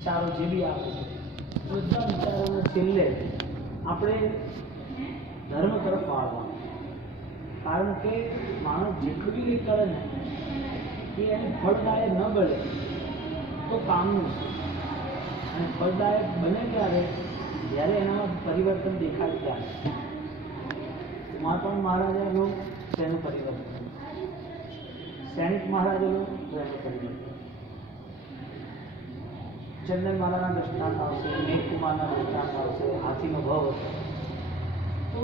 વિચારો જે બી આવે છે બધા વિચારોને છેલ્લે આપણે ધર્મ તરફ વાળવાનું. કારણ કે માણસ જેટલું બી કંઈ કરે ને એ એને ફળદાયક ન બને તો કામનું છે. અને ફળદાયક બને ત્યારે જ્યારે એનામાં પરિવર્તન દેખાય ત્યારે. મહાત્મા મહારાજાનું તેનું પરિવર્તન, સૈનિક મહારાજાનું તેનું પરિવર્તન, ચંદન માલાના દ્રષ્ટાંત આવશે, મેઘકુમારના દ્રષ્ટાંત આવશે, હાથીનો ભાવ હશે. તો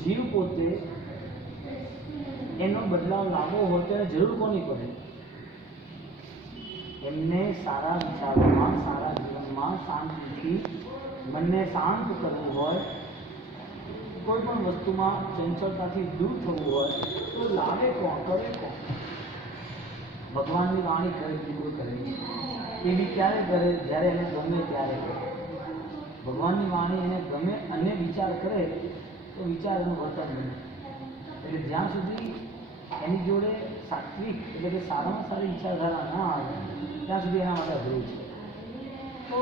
જીવ પોતે એનો બદલાવ લાવવો હોય ત્યારે જરૂર કોની પડે? એમને સારા વિચારોમાં, સારા જીવનમાં શાંતિથી મનને શાંત કરવું હોય, કોઈ પણ વસ્તુમાં ચંચળતાથી દૂર થવું હોય તો લાવે કોણ, કરે કોણ? ભગવાનની વાણી કરે દીકરો કરે એ બી ક્યારે કરે? જ્યારે એને ગમે ત્યારે કરે. ભગવાનની વાણી એને ગમે અને વિચાર કરે તો વિચાર એનું વર્તન બને. એટલે જ્યાં સુધી એની જોડે સાત્વિક એટલે કે સારામાં સારી વિચારધારા ના આવે ત્યાં સુધી એના માટે અઘરું છે. તો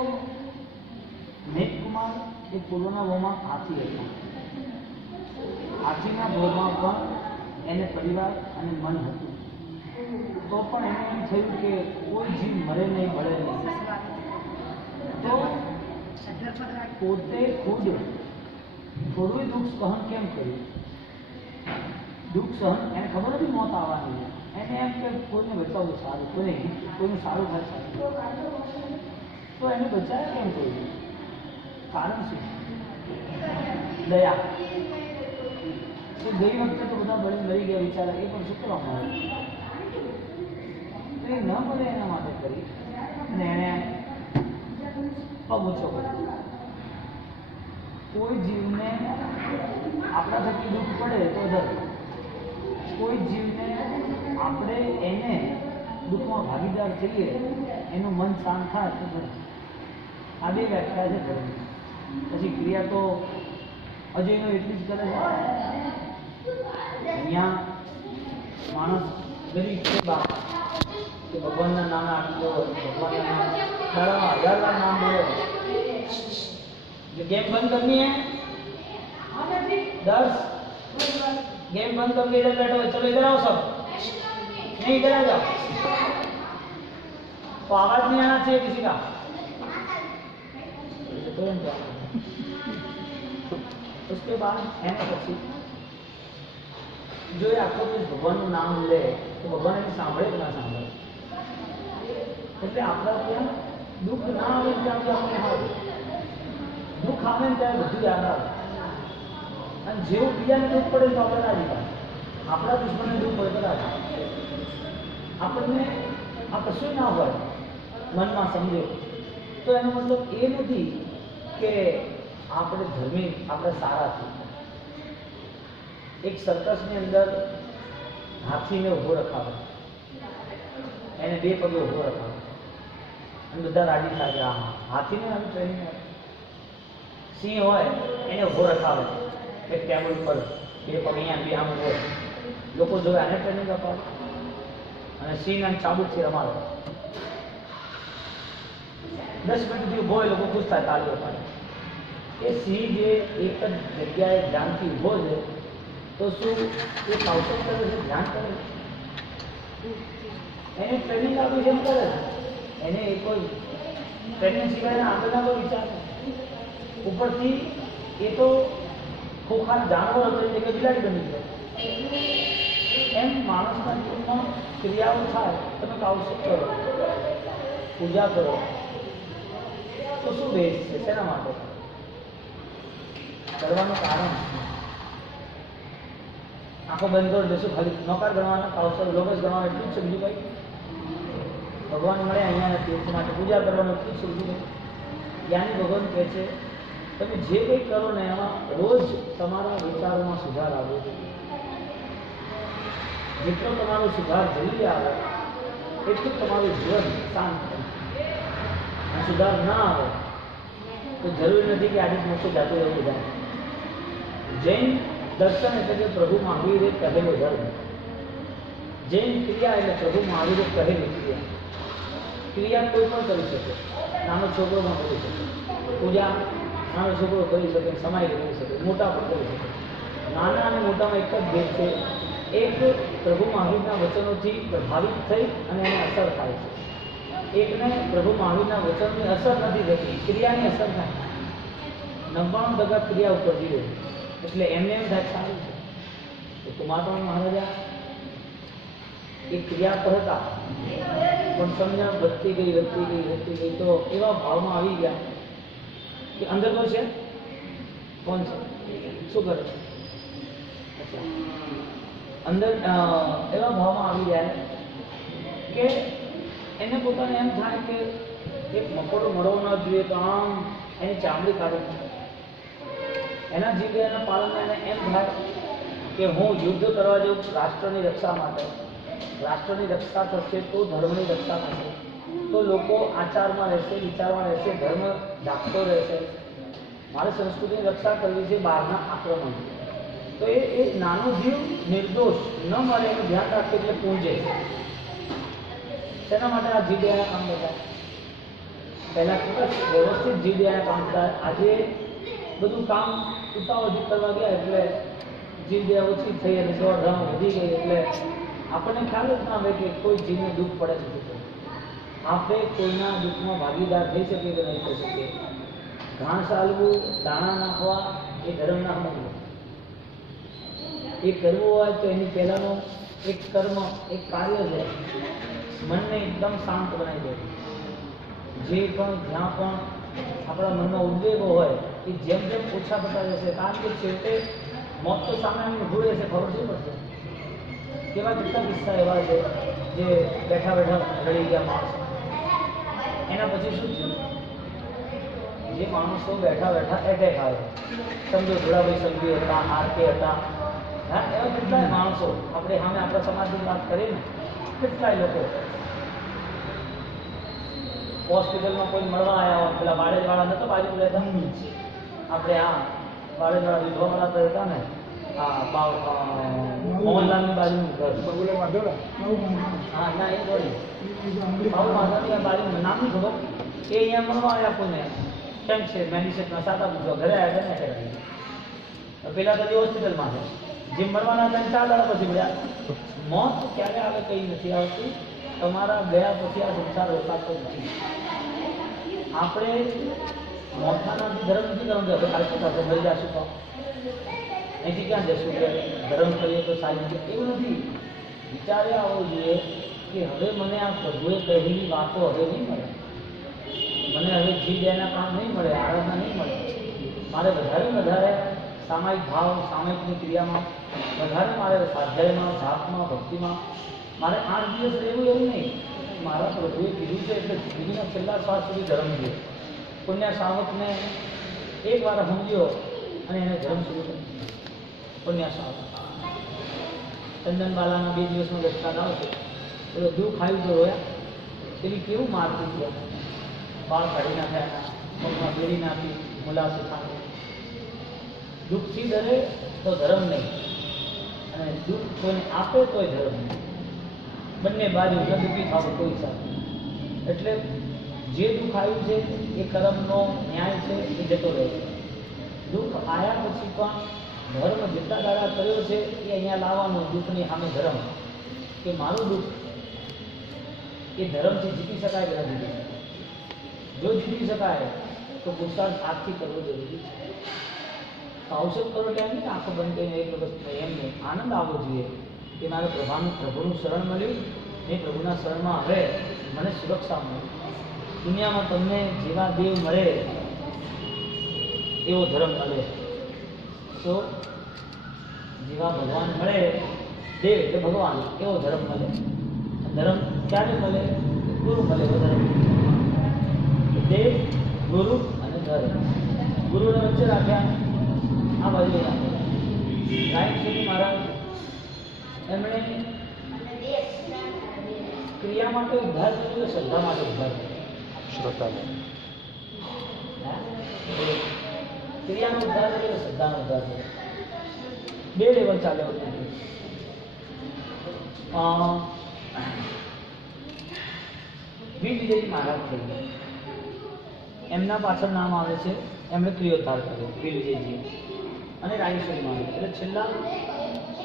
મેઘકુમાર એ પૂર્વના ભાવમાં હાથી હતા. હાથીના ભાવમાં પણ એને પરિવાર અને મન હતું. તો પણ એને એમ થયું કે કોઈ જીવ મરે નહીં, મળે નહીં. તો પોતે ખુદ થોડું દુઃખ સહન કેમ કર્યું? દુઃખ સહન એને ખબર હતી મોત આવવાની. એને એમ કે કોઈને બચાવવું સારું, કોઈનું સારું થાય સારું. તો એને બચાવ્યા કેમ કર્યું? કારણ શું? દયા. તો ગઈ વખતે તો બધા મરી ગયા વિચારા, એ પણ શું કરવામાં આવ્યું? તો એ ન મળે એના માટે કરી અને એણે પગ ઊંચો કર્યો. કોઈ જીવને આપણા થકી દુઃખ પડે તો ધર્મ, કોઈ જીવને આપણે એને દુઃખમાં ભાગીદાર થઈએ, એનું મન શાંત થાય તો ધર્મ. આ બે વ્યાખ્યા છે ધર્મ. પછી ક્રિયા તો અજયનો એટલી જ કરે છે. અહીંયા માણસ ગરીબ છે બાપ કે ભગવાનના નાના આટલો, ભગવાનના દાડામાં 1000 વાર નામ બોલો. जो गेम बंद करनी है 10 गेम बंद करके इधर बैठो, चलो इधर आओ सब, नहीं इधर आ जाओ. तो आवाज नहीं आना चाहिए किसी का. उसके बाद है ना પછી જો એ આખો દિવસ ભગવાનનું નામ લે તો ભગવાન એને સાંભળે કે ના સાંભળે? એટલે આપણા ત્યાં દુઃખ ના આવે ત્યાં આપણે હારું, દુઃખ આવે ને ત્યારે બધું યાદ આવે. અને જેવું બીજાને દુઃખ પડે તો આપણે રાજી થાય. આપણા દુશ્મનને દુઃખ પડે તો રાજી. આપણને આ કશું ના હોય મનમાં સમજો તો એનો મતલબ એ નથી કે આપણે ધર્મી, આપણે સારા છીએ. એક સર્કસની અંદર હાથીને ઊભો રખાવે, એને 2 પગે ઊભો રખાવે અને બધા રાજી થાય કે હા હાથીને આવી ટ્રેનિંગ આવે. સિંહ હોય એને ઊભો રખાવે એક ટેબલ પર, 2 પગ અહીંયા 2 આમ ઊભો, લોકો જોવે આને ટ્રેનિંગ અપાવે. અને સિંહ અને ચાબુકથી રમાડે. 10 મિનિટ સુધી ઊભો હોય, લોકો ખુશ થાય, તાળીઓ પાડે. એ સિંહ જે એક જ જગ્યાએ ધ્યાનથી ઊભો છે તો શું એ સાવચેત કરે છે? ધ્યાન કરે છે? એને ટ્રેનિંગ આપી જેમ કરે છે. એને એ કોઈ ટ્રેનિંગ સિવાયના આગળના કોઈ વિચાર ઉપરથી એ તો ખોખાર જાનવર હતો એટલે કે બિલાડી બની જાય. એમ માણસના જીવનમાં ક્રિયાઓ થાય, તમે કાવસક કરો, પૂજા કરો તો શું બેસ છે? શેના માટે કરવાનું? કારણ આંખો બંધ કરો દેશું ખાલી નોકાર ગણવાના, કાવસર લોગસ ગણવાના, એટલું જ છે. બીજું કંઈ ભગવાન મળે અહીંયા નથી એટલા માટે પૂજા કરવાનું, એટલું જ છે. બીજું કંઈ જ્ઞાની ભગવાન કહે છે તમે જે કંઈ કરો ને એમાં રોજ તમારા વિચારોમાં સુધાર આવવો જોઈએ. જેટલો તમારો સુધાર જલ્દી આવે એટલું તમારું જીવન શાંત થાય. અને સુધાર ના આવે તો જરૂરી નથી કે આજે મોક્ષે જાતું એવું બધા. જૈન દર્શન એટલે કે પ્રભુ મહાવીરે કહેલો ધર્મ, જૈન ક્રિયા એટલે પ્રભુ મહાવીરે કહેલી ક્રિયા. ક્રિયા કોઈ પણ કરી શકે, નાનો છોકરો પણ કરી શકે, પૂજા નાનો છોકરો કરી શકે, સમાય કરી શકે, મોટા પણ કરી શકે. નાના અને મોટામાં એક જ ભેદ છે, એક પ્રભુ મહાવીરના વચનોથી પ્રભાવિત થઈ અને એને અસર થાય છે, એકને પ્રભુ મહાવીરના વચનની અસર નથી થતી, ક્રિયાની અસર થાય. 99% ક્રિયા ઉપર જીવે, એટલે એમને એમ થાય સારું છે. તો કુમારપાળ મહારાજા એ ક્રિયા પર હતા, પણ સમજણ વધતી ગઈ તો એવા ભાવમાં આવી ગયા કે અંદર કોઈ છે, કોણ છે, શું કરે છે, અંદર એવા ભાવમાં આવી જાય કે એને પોતાને એમ થાય કે એક મકોડો મળવો ન જોઈએ તો આમ એની ચામડી કાઢી, એના જીવ્યાના પાલનમાં એને એમ થાય કે હું યુદ્ધ કરવા જાઉં રાષ્ટ્રની રક્ષા માટે, રાષ્ટ્રની રક્ષા થશે તો ધર્મની રક્ષા થશે, તો લોકો આચારમાં રહેશે, વિચારમાં રહેશે, ધર્મ જાગતો રહેશે, મારે સંસ્કૃતિની રક્ષા કરવી છે બહારના આક્રમણ. તો એ નાનો જીવ નિર્દોષ ન મળે એનું ધ્યાન રાખે એટલે પૂંજે. તેના માટે આ જીવદયાના કામ બધા પહેલાં ખૂબ જ વ્યવસ્થિત જીવદયાના કામ હતા. આજે બધું કામ ઉતાવળથી કરવા ગયા એટલે જીવદયા ઓછી થઈ અને સેવાભાવ વધી ગઈ, એટલે આપણને ખ્યાલ જ ના આવે કે કોઈ જીવને દુઃખ પડે છે. આપણે કોઈના દુઃખમાં ભાગીદાર થઈ શકીએ કે નહીં થઈ શકીએ. ઘાસ આલવું, દાણા નાખવા એ ધર્મ ના સમજવું. એ કરવું હોય તો એની પહેલાંનો એક કર્મ, એક કાર્ય છે, મનને એકદમ શાંત બનાવી દે. જે પણ જ્યાં પણ આપણા મનમાં ઉદ્વેગો હોય એ જેમ જેમ ઓછા થતા જશે, કારણ કે છેવટે મોત તો સામે આવીને ઊભું રહેશે, ખબર શું પડશે. કેવા કેટલા કિસ્સા એવા છે જે બેઠા બેઠા રડી ગયા માણસો, એના પછી શું થયું? જે માણસો બેઠા બેઠા એટેક આવે, સમજો ધોળાભાઈ સંઘવી હતા, આરકે હતા, હા, એવા કેટલાય માણસો આપણે સામે આપણા સમાજની વાત કરીએ ને, કેટલાય લોકો હોસ્પિટલમાં કોઈ મળવા આવ્યા હોય, પેલા વાડેજવાળા નતો બાજુ રહેતા, આપણે આ વાડેજવાળા વિધવાવાળા રહેતા ને, મોહનલાલની બાજુનું ઘર, હા ના એ બોલી બાબુ માધવની બાજુ નામ નહીં ખબર, એ અહીંયા મળવા આવ્યા કોઈને કેમ છે મેન્યુસેટમાં સાતા પૂછવા ઘરે આવ્યા ને કરાવી. પેલા તો હોસ્પિટલમાં છે, જે મળવાના હતા 4 દાડા પછી મળ્યા. મોત ક્યારે આવે કંઈ નથી આવતું, તમારા ગયા પછી આ સંસાર રોકાતો નથી. આપણે મોતના ધર્મ નથી કરવાનું, હવે કાલે શું થશે, મરી જશું તો અહીંથી ક્યાં જશું કે ધર્મ કરીએ તો સારી રીતે, એવું નથી. વિચારે આવવો જોઈએ કે હવે મને આ પ્રભુએ કહેલી વાતો હવે નહીં મળે, મને હવે જીવદયાના કામ નહીં મળે, આરાધના નહીં મળે. મારે વધારે સામાયિક ભાવ, સામાયિકની ક્રિયામાં વધારે, મારે સ્વાધ્યાયમાં, જાપમાં, ભક્તિમાં મારે 8 દિવસ રહેવું એવું નહીં. મારા પ્રભુએ કીધું છે એટલે જિંદગીના છેલ્લા શ્વાસ સુધી ધર્મ જોઈએ. પુણ્ય શ્રાવકને એકવાર સમજ્યો અને એને ધર્મ શરૂ કરી દીધો. પુણ્ય શ્રાવક ચંદનબાલાના 2 દિવસનો દસકાન આવશે, પેલો દુઃખ આવ્યું તો રોયા, પેલી કેવું મારતી ગયા, બાળ કાઢી નાખ્યા, પગમાં બેડી નાખી, મુલાસે ખાંડી. દુઃખથી ડરે તો ધર્મ નહીં, અને દુઃખ કોઈને આપે તોય ધર્મ નહીં. બંને બાજુ દુઃખી થવું કોઈ સાથે. એટલે જે દુઃખ આવ્યું છે એ કર્મનો ન્યાય છે, એ જતો રહે છે. દુઃખ આવ્યા પછી પણ ધર્મ જેટલા દાડા કર્યો છે એ અહીંયા લાવવાનું, દુઃખની સામે ધર્મ, કે મારું દુઃખ એ ધર્મથી જીતી શકાય કે નથી જીતી શકાય. જો જીતી શકાય તો પુરુષાર્થ આજથી કરવો જરૂરી છે. અવસર કરો એટલે એમ નહીં આંખો બંધ કરીને એક વખત એમ નહીં, આનંદ આવવો જોઈએ કે મારે પ્રભુનું શરણ મળ્યું, એ પ્રભુના શરણમાં હવે મને સુરક્ષા મળે. દુનિયામાં તમને જેવા દેવ મળે એવો ધર્મ મળે, તો જેવા ભગવાન મળે, દેવ એટલે ભગવાન, એવો ધર્મ મળે. ધર્મ ક્યારે મળે? ગુરુ મળે એવો ધર્મ. દેવ, ગુરુ અને ધર્મ. ગુરુને વચ્ચે રાખ્યા, આ બાજુ રાયણસિંહ મહારાજ એમણે ક્રિયા માટે ઉદ્ધાર કર્યો, શ્રદ્ધા માટે ઉદ્ધાર કર્યો. ક્રિયાનો ઉદ્ધાર કર્યો, શ્રદ્ધાનો ઉદ્ધાર કર્યો. 2 લેવલ ચાલે. વીર વિજયજી મહારાજ થઈ ગયા. એમના પાછળ નામ આવે છે, એમણે ક્રિયોદ્ધાર કર્યો વીર વિજયજી અને રાયેશ્વરી મહારાજ. એટલે છેલ્લા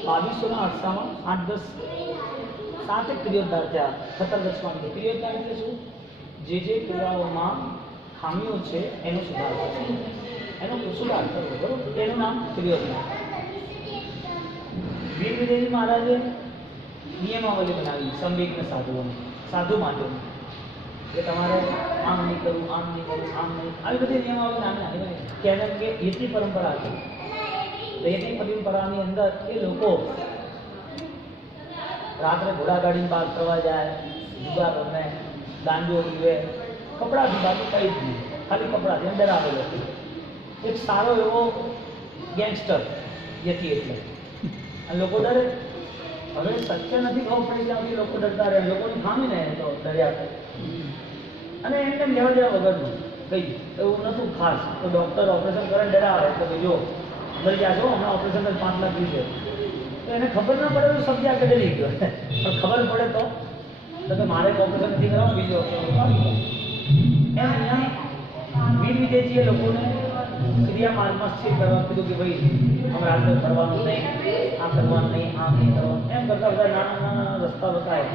2200ના અરસામાં 8-10 ક્રિયોદ્ધાર થયા. ખતરગચ્છમાં ક્રિયોદ્ધાર એટલે શું? જે ક્રિયાઓમાં ખામીઓ છે એનો સુધાર કરવો, એનો સુધાર કરવો, બરોબર? એનું નામ ક્રિયોદ્ધાર. વીર વિજયજી મહારાજે નિયમાવલી બનાવી સંવેગને સાધુ માટે કે તમારે આમ નહીં કરવું, આમ નહીં કરવું, આમ નહીં, આવી બધી નિયમાવલી નાની કહેવાય કે યતિ પરંપરા હતી. યતિ પરંપરાની અંદર એ લોકો રાત્રે ઘોડાગાડીને બહાર ફરવા જાય, જુગાર રમે, ગાંજો પીવે, કપડાથી બાકી કંઈ જ નહીં, ખાલી કપડાથી અંદર આવેલો એક સારો એવો ગેંગસ્ટર યતિ. એટલે અને લોકો ડરે. હવે સત્ય નથી ખબર પડી ત્યાં સુધી લોકો ડરતા રહે. લોકોની ખામી ને તો ડર્યા. અને એમને લેવા દેવા વગરનું કંઈ એવું નહોતું ખાસ. તો ડૉક્ટર ઓપરેશન કરે ડરાવે તો કે જો ડરી જાશો, હમણાં ઓપરેશન 5 લાખ દીધે. તો એને ખબર ન પડે તો સમજ્યા કે ડરી ગયો. પણ ખબર પડે તો કે મારે ઓપરેશન નથી કરાવવું, બીજો એમ અહીંયા વીર વિજયજીએ લોકોને ક્રિયા માર્ગમાં સ્થિર કરવા કીધું કે ભાઈ અમે રાત્રે ફરવાનું નહીં, આ કરવાનું નહીં, આમ નહીં કરવાનું. એમ કરતા બધા નાના નાના રસ્તા બતાવે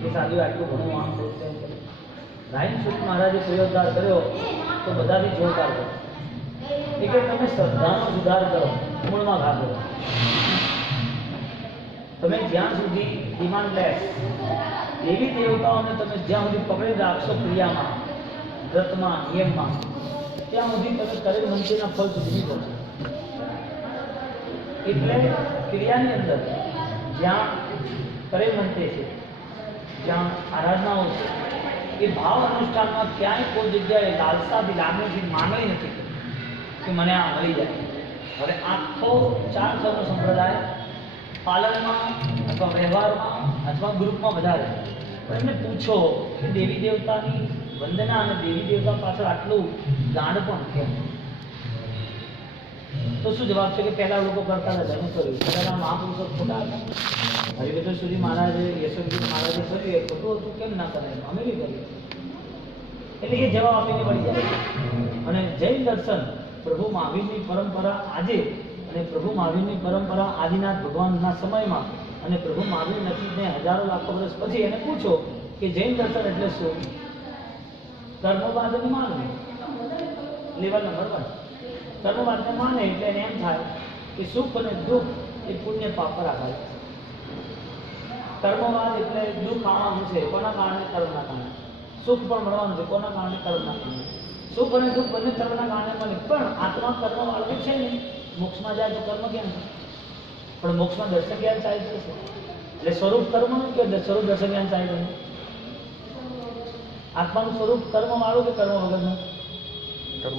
કે સાદું આટલું ઘણું આમ થયું તેમ કર્યું. રાયેશ્વરી મહારાજે ક્રિયોદ્ધાર કર્યો તો બધાથી જોરદાર કર્યો. એ કે તમે શ્રદ્ધાનો સુધાર કરો, મૂળમાં ઘા કરો. તમે જ્યાં સુધી ડિમાન્ડલેસ દેવી દેવતાઓને તમે જ્યાં સુધી પકડી રાખશો ક્રિયામાં, વ્રતમાં, નિયમમાં, ત્યાં સુધી તમે કરેલ મંત્રીના ફળ સુધી નહીં પહોંચો. એટલે ક્રિયાની અંદર જ્યાં કરેલ મંત્રી છે, જ્યાં આરાધનાઓ છે, એ ભાવ અનુષ્ઠાનમાં ક્યાંય કોઈ જગ્યાએ લાલસાથી, લાગણીથી માંગણી નથી કે મને આ મળી જાય. હવે આખો 4 સૌનો સંપ્રદાય પાલનમાં અથવા વ્યવહારમાં અથવા ગ્રુપમાં વધારે. પણ એમને પૂછો કે દેવી દેવતાની વંદના અને દેવી દેવતા પાછળ આટલું ગાંડ પણ કેમ? તો શું જવાબ છે કે પહેલા લોકો કરતા હતા, જનું કર્યું. પહેલાના મહાપુરુષો ખોટા હતા. હરિભદ્રેશ્વરી મહારાજે, યશવંતજી મહારાજે કર્યું એ ખોટું હતું, કેમ ના કરે? અમે બી કરીએ. એટલે એ જવાબ આપીને પડી જાય. અને જૈન દર્શન પ્રભુ મહાવીરની પરંપરા આજે, અને પ્રભુ મહાવીરની પરંપરા આદિનાથ ભગવાનના સમયમાં, અને પ્રભુ મહાવીર નજીકને હજારો લાખો વર્ષ પછી એને પૂછો કે જૈન દર્શન એટલે શું? કર્મવાદની માનવી, લેવલ નંબર 1. કર્મવાદને માને એટલે એને એમ થાય કે સુખ અને દુઃખ એ પુણ્ય પાપ પર આધારિત છે. કર્મવાદ એટલે દુઃખ આવવાનું છે, કોના કારણે? કર્મના કારણે. સુખ પણ મળવાનું છે, કોના કારણે? કર્મના કારણે. સુખ અને દુઃખ બંને કર્મના કારણે મળે. પણ આત્મા કર્મવાળો છે ને, મોક્ષમાં જાય તો કર્મ કેમ થાય? પણ મોક્ષમાં દર્શન જ્ઞાન ચાલી જશે. એટલે સ્વરૂપ કર્મ કે સ્વરૂપ દર્શન જ્ઞાન ચાલી જશે. આત્માનું સ્વરૂપ કર્મ વાળું કે કર્મ વગરનું? કર્મ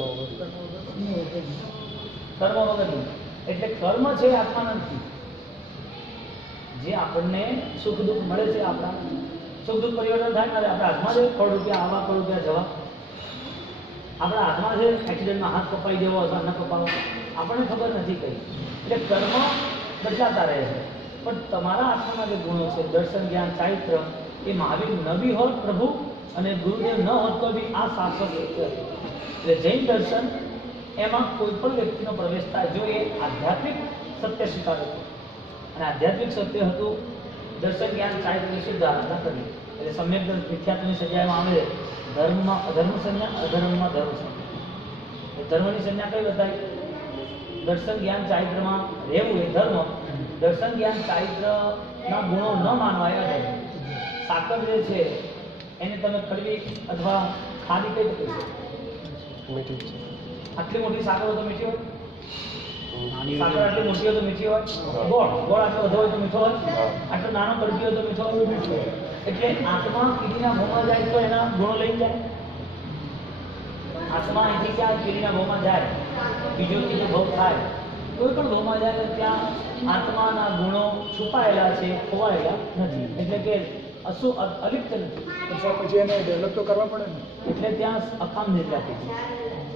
વગરનું. એટલે કર્મ છે આત્મા નથી. જે આપણને સુખ દુઃખ મળે છે, આપણા સુખ દુઃખ પરિવર્તન થાય ને આપણા હાથમાં છે. કરોડ રૂપિયા આવા, કરોડ રૂપિયા જવા. આપણા હાથમાં છે. એક્સિડન્ટમાં હાથ કપાઈ દેવો અથવા ન કપાવો, આપણને ખબર નથી કઈ. એટલે કર્મ બદલાતા રહે છે. પણ તમારા આત્માના જે ગુણો છે, દર્શન, જ્ઞાન, ચારિત્ર, એ મહાવીર ન બી હોત પ્રભુ અને ગુરુદેવ ન હોત તો બી આ શાશ્વત સત્ય. એટલે જૈન દર્શન એમાં કોઈ પણ વ્યક્તિનો પ્રવેશ થાય જો એ આધ્યાત્મિક સત્ય સ્વીકારે હતું. અને આધ્યાત્મિક સત્ય હતું દર્શન, જ્ઞાન, ચારિત્રની શુદ્ધ આરાધના કરવી. એટલે સમ્યક મિથ્યાત્વની સંજ્ઞામાં આવે ધર્મમાં અધર્મ સંજ્ઞા, અધર્મમાં ધર્મ સંજ્ઞા. ધર્મની સંજ્ઞા કઈ બતાવી? દર્શન, જ્ઞાન, ચારિત્રમાં રહેવું એ ધર્મ. દર્શન, જ્ઞાન, ચારિત્રના ગુણો ન માનવા એ અધર્મ. સાકર જે છે એને તમે કડવી અથવા ખારી કઈ રીતે મીઠી છે? આટલી મોટી સાકર હોય તો મીઠી હોય? સાકર આટલી મોટી હોય તો મીઠી હોય? ગોળ આટલો વધુ હોય તો મીઠો હોય? આટલો નાનો કડવી હોય તો મીઠો હોય? મીઠો. એટલે આત્મા કીડીના ભોમાં જાય તો એના ગુણો લઈ જાય. આત્મા અહીંથી ક્યાં કીડીના ભોમાં જાય, બીજો ત્રીજો ભોગ થાય, કોઈ પણ ભોમાં જાય તો ત્યાં આત્માના ગુણો છુપાયેલા છે, ખોવાયેલા નથી. એટલે કે અલિપ્ત નથી. પછી એને ડેવલપ તો કરવા પડે ને. એટલે ત્યાં અકામ નિર્જાતી છે.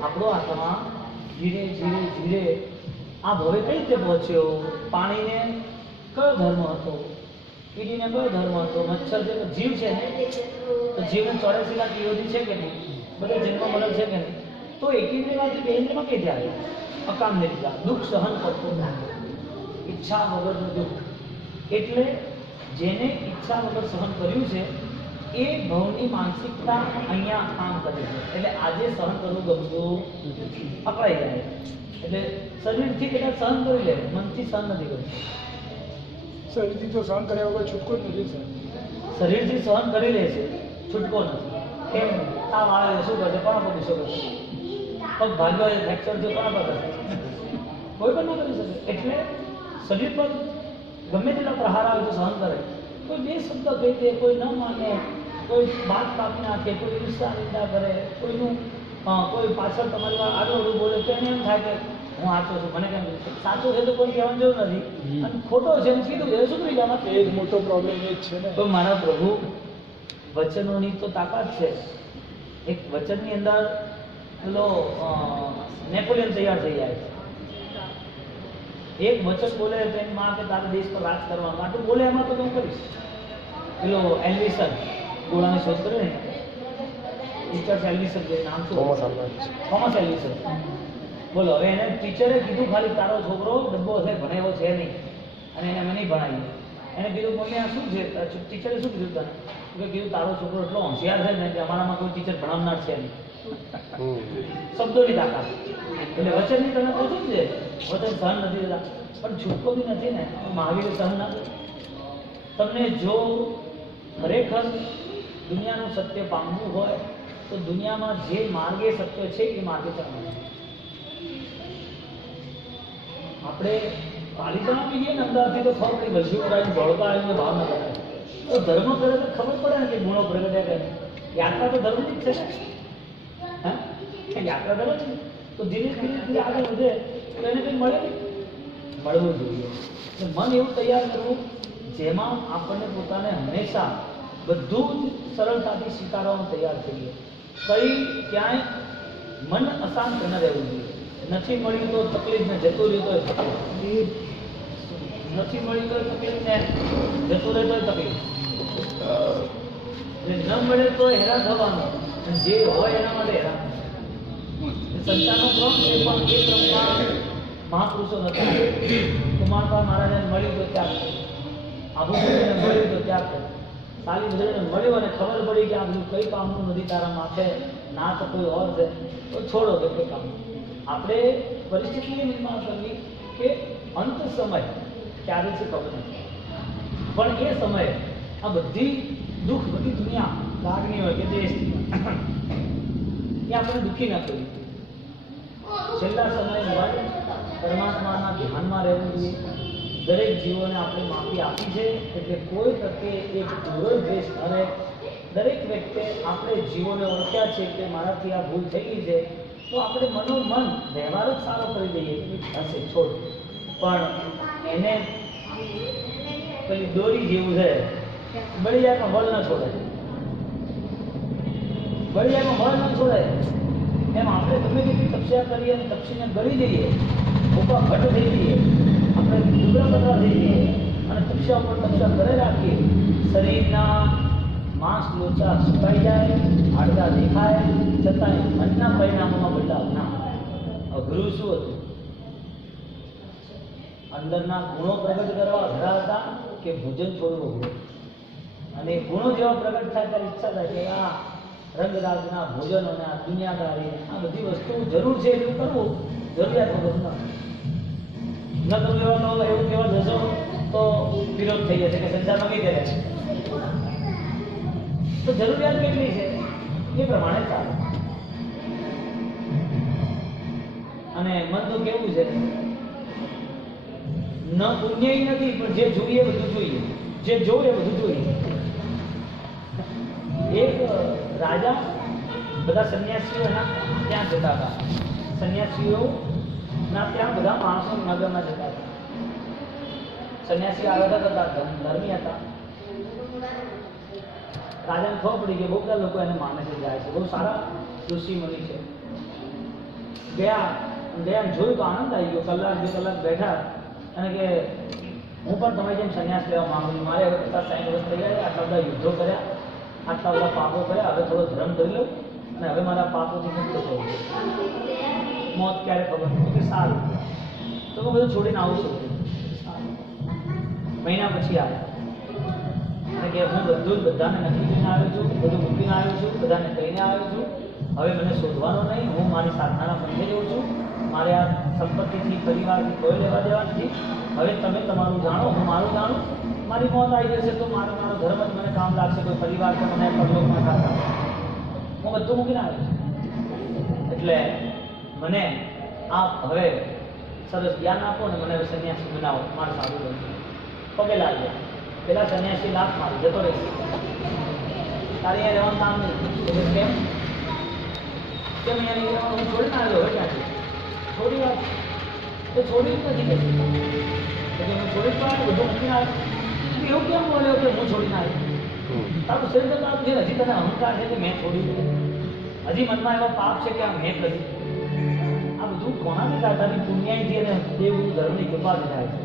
આપણો આત્મા ધીરે ધીરે ધીરે આ ભવે કઈ રીતે પહોંચ્યો? પાણીને કયો ધર્મ હતો? કીડીને કયો ધર્મ હતો? મચ્છર છે જીવ છે ને, તો જીવને 84 લાખ યોની છે કે નહીં? બધે જન્મ મરણ છે કે નહીં? તો એકેન્દ્રમાંથી બેન્દ્રમાં કઈ જાય? અકામ નિદ્રા, દુઃખ સહન કરતો નથી, ઈચ્છા વગરનું દુઃખ. એટલે જેને ઈચ્છા વગર સહન કર્યું છે એ ભવની માનસિકતા અહીંયા કામ કરે છે. એટલે આજે સહન કરવું ગમતું અકળાઈ જાય. એટલે શરીરથી કદાચ સહન કરી લે, મનથી સહન નથી કરતું. શરીરથી તો સહન કર્યા વગર છૂટકો જ નથી સર. શરીરથી સહન કરી લે છે, છૂટકો નથી. કેમ? તાવ આવે શું કરશે? કોના પર ગુસ્સો કરશે? પગ ભાગ્યો એ ફ્રેક્ચર છે, કોના પર કરશે? કોઈ પણ ન કરી શકે. એટલે શરીર પર ગમે તેટલા પ્રહાર આવે તો સહન કરે. કોઈ બે શબ્દ કહી દે, કોઈ ન માને, કોઈ વાત કાપી નાખે, કોઈ ઈર્ષા નિંદા કરે, કોઈનું કોઈ પાછળ તમારી વાત આગળ બોલે તો એને એમ થાય કે હું સાચો છું, મને કેમ સાચો છે તો કોઈ કહેવાની જરૂર નથી, અને ખોટો છે એમ કીધું છે સુધરી જવા. એ જ મોટો પ્રોબ્લેમ એ જ છે ને. તો મારા પ્રભુ વચનોની તો તાકાત છે. એક વચનની અંદર પેલો નેપોલિયન તૈયાર થઈ જાય છે. એક વચન બોલે તો એમ માં કે તારા દેશ પર રાજ કરવા માટે બોલે, એમાં તો હું કરીશ. પેલો એલ્વિસન ગોળાની શોધ કરે ને, ટીચર એલ્વિસન જે નામ શું? થોમસ એલ્વિસન. બોલો, હવે એને ટીચરે કીધું ખાલી તારો છોકરો ડબ્બો છે, ભણેલો છે નહીં, અને એને અમે નહીં ભણાવીએ. એને કીધું મમ્મી આ શું છે? ટીચરે શું કીધું તને? કે કીધું તારો છોકરો એટલો હોશિયાર છે ને કે અમારામાં કોઈ ટીચર ભણાવનાર છે નહીં. શબ્દોની તાકાત. એટલે વચનની તમે કહો છો ને, વચન સહન નથી થતા, પણ છૂટકો બી નથી ને. મહાવીર સહન ના કરે. તમને જો ખરેખર દુનિયાનું સત્ય પામવું હોય તો દુનિયામાં જે માર્ગે સત્ય છે એ માર્ગે ચાલવાનું. આપણે પાલિતાણા પીએ ને અમદાવાદથી તો ખબર પડી, ભજીઓ કરાવીને ભળકા આવીને ભાવ ન કરાય. તો ધર્મ કરે તો ખબર પડે ને કે ગુણો પ્રગટ્યા કરે. યાત્રા તો ધર્મની જ છે ને. હા, યાત્રા ધર્મ છે. તો ધીરે ધીરે આગળ વધે તો એને કંઈ મળે નહીં. મળવું જોઈએ. મન એવું તૈયાર કરવું જેમાં આપણને પોતાને હંમેશા બધું જ સરળતાથી સ્વીકારવાનું તૈયાર થઈએ. કઈ ક્યાંય મન અશાંત ન રહેવું જોઈએ. નથી મળ્યું તો તકલીફ ને જતું રહ્યું તો તકલીફ, નથી મળ્યું તો તકલીફ ને જતું રહે તો તકલીફ. ન મળે તો હેરાન થવાનું, જે હોય એના માટે હેરાન. સંસારનો ક્રમ છે, પણ એ ક્રમમાં મહાપુરુષો નથી. કુમારપા મહારાજાને મળ્યું તો ત્યાગ, આભુને મળ્યું તો ત્યાગ, સાલી ભદ્રને મળ્યું અને ખબર પડી કે આ બધું કઈ કામનું નથી તારા માથે, ના તો કોઈ ઓર છે, તો છોડો કે કોઈ કામ. આપણે પરિસ્થિતિને નિર્માણ કરવી કે અંત સમય ક્યારે છે ખબર નથી, પણ એ સમયે આ બધી દુઃખ, બધી દુનિયા લાગણી હોય કે દેશની, એ આપણે દુઃખી ના કરવી. છેલ્લા સમયમાં પરમાત્માના ધ્યાનમાં રહેવું જોઈએ. દરેક જીવોને આપણે માફી આપી છે, એટલે કોઈ પ્રત્યે એક દૂર દ્વેષ ન રહે. દરેક વ્યક્તિએ આપણે જીવોને ઓળખ્યા છે કે મારાથી આ ભૂલ થઈ ગઈ છે, તો આપણે મનોમન વ્યવહાર જ સારો કરી દઈએ હશે છોડ, પણ એને પેલી દોરી જેવું છે, બળી જાય પણ વળ ન છોડે, બળી જાય પણ વળ ન છોડે. એમ આપણે ગમે તેટલી તપસ્યા કરીએ અને તપસીને ગળી દઈએ, ઉપર ઘટ થઈ જઈએ, આપણે દુબળા પતરા થઈ જઈએ અને તપસ્યા ઉપર તપસ્યા કરે રાખીએ, શરીરના માંસ લોચા સુકાઈ જાય, હાડકા દેખાય, છતાંય મનના પરિણામોમાં બદલાવ ના. અઘરું શું હતું? અંદરના ગુણો પ્રગટ કરવા અઘરા હતા કે ભોજન છોડવું અઘરું? અને ગુણો જેવા પ્રગટ થાય ત્યારે ઈચ્છા થાય કે આ રંગરાજના ભોજન અને આ દુનિયાદારી, આ બધી વસ્તુ જરૂર છે એટલું કરવું, જરૂરિયાત વગર ન તમે એવું કહેવા જશો તો વિરોધ થઈ જશે કે સંસારમાં કઈ દે. તો જરૂરિયાત કેટલી છે એ પ્રમાણે ચાલે. અને મન તો કેવું છે, ન પુણ્ય નથી, પણ જે જોઈએ બધું જોઈએ, જે જોવે બધું જોઈએ. એક રાજા બધા સંન્યાસીઓ ત્યાં જતા હતા, સંન્યાસીઓ ના ત્યાં બધા માણસો નગરમાં જતા હતા. સંન્યાસી આગળ હતા, ધર્મી હતા. રાજાને ખબર પડી કે બહુ બધા લોકો એને માને છે, જાય છે, બહુ સારા ઋષિ મુનિ છે. ગયા જોયું તો આનંદ આવી ગયો. કલાક બે કલાક બેઠા અને કે હું પણ તમારી જેમ સંન્યાસ લેવા માંગુ છું. મારે હવે 50-60 વર્ષ થઈ ગયા, આટલા બધા યુદ્ધો કર્યા, આટલા બધા પાપો કર્યા, હવે થોડો ધર્મ કરી લઉં અને હવે મારા પાપોથી મુક્ત થવું છે. મોત ક્યારે ખબર નથી કે સારું તો હું બધું છોડીને આવું છું. મહિના પછી આવ્યા અને કે હું બધું જ બધાને નક્કી કરીને આવ્યો છું, બધું મૂકીને આવ્યો છું, બધાને કહીને આવ્યો છું. હવે મને શોધવાનો નહીં, હું મારી સાધનાના પંથે જઉં છું. મારે આ સંપત્તિથી પરિવારથી કોઈ લેવા દેવા નથી. હવે તમે તમારું જાણો, હું મારું જાણું. મારી મોત આવી જશે તો મારો ધર્મ જ મને કામ લાગશે, કોઈ પરિવાર તો મને પરલોકમાં સાથ આપે. હું બધું મૂકીને આવ્યો છું. એટલે મને આપ હવે સરસ જ્ઞાન આપો ને મને હવે સંન્યાસી બનાવો, મારે સારું બનશે. પગે લાગ્યા. પેલા સંન્યાસી લાખ મારી જતો રહે, તારે અહીંયા રહેવાનું કામ નહીં. કેમ કેમ અહીંયા નહીં રહેવાનું? હું છોડીને આવ્યો હવે ક્યાંથી? થોડી વાર તો છોડી જ નથી કહેતી. એટલે હું છોડી તો આવ્યો, બધું મૂકીને આવ્યો. એવું કેમ બોલ્યો કે હું છોડીને આવ્યો? તારું શરીર તો તારું છે, હજી તને અહંકાર છે કે મેં છોડ્યું. હજી મનમાં એવા પાપ છે કે આ મેં કર્યું. આ બધું કોનાથી થાય? તારી પુણ્યાથી અને દેવ ધર્મની કૃપાથી થાય છે.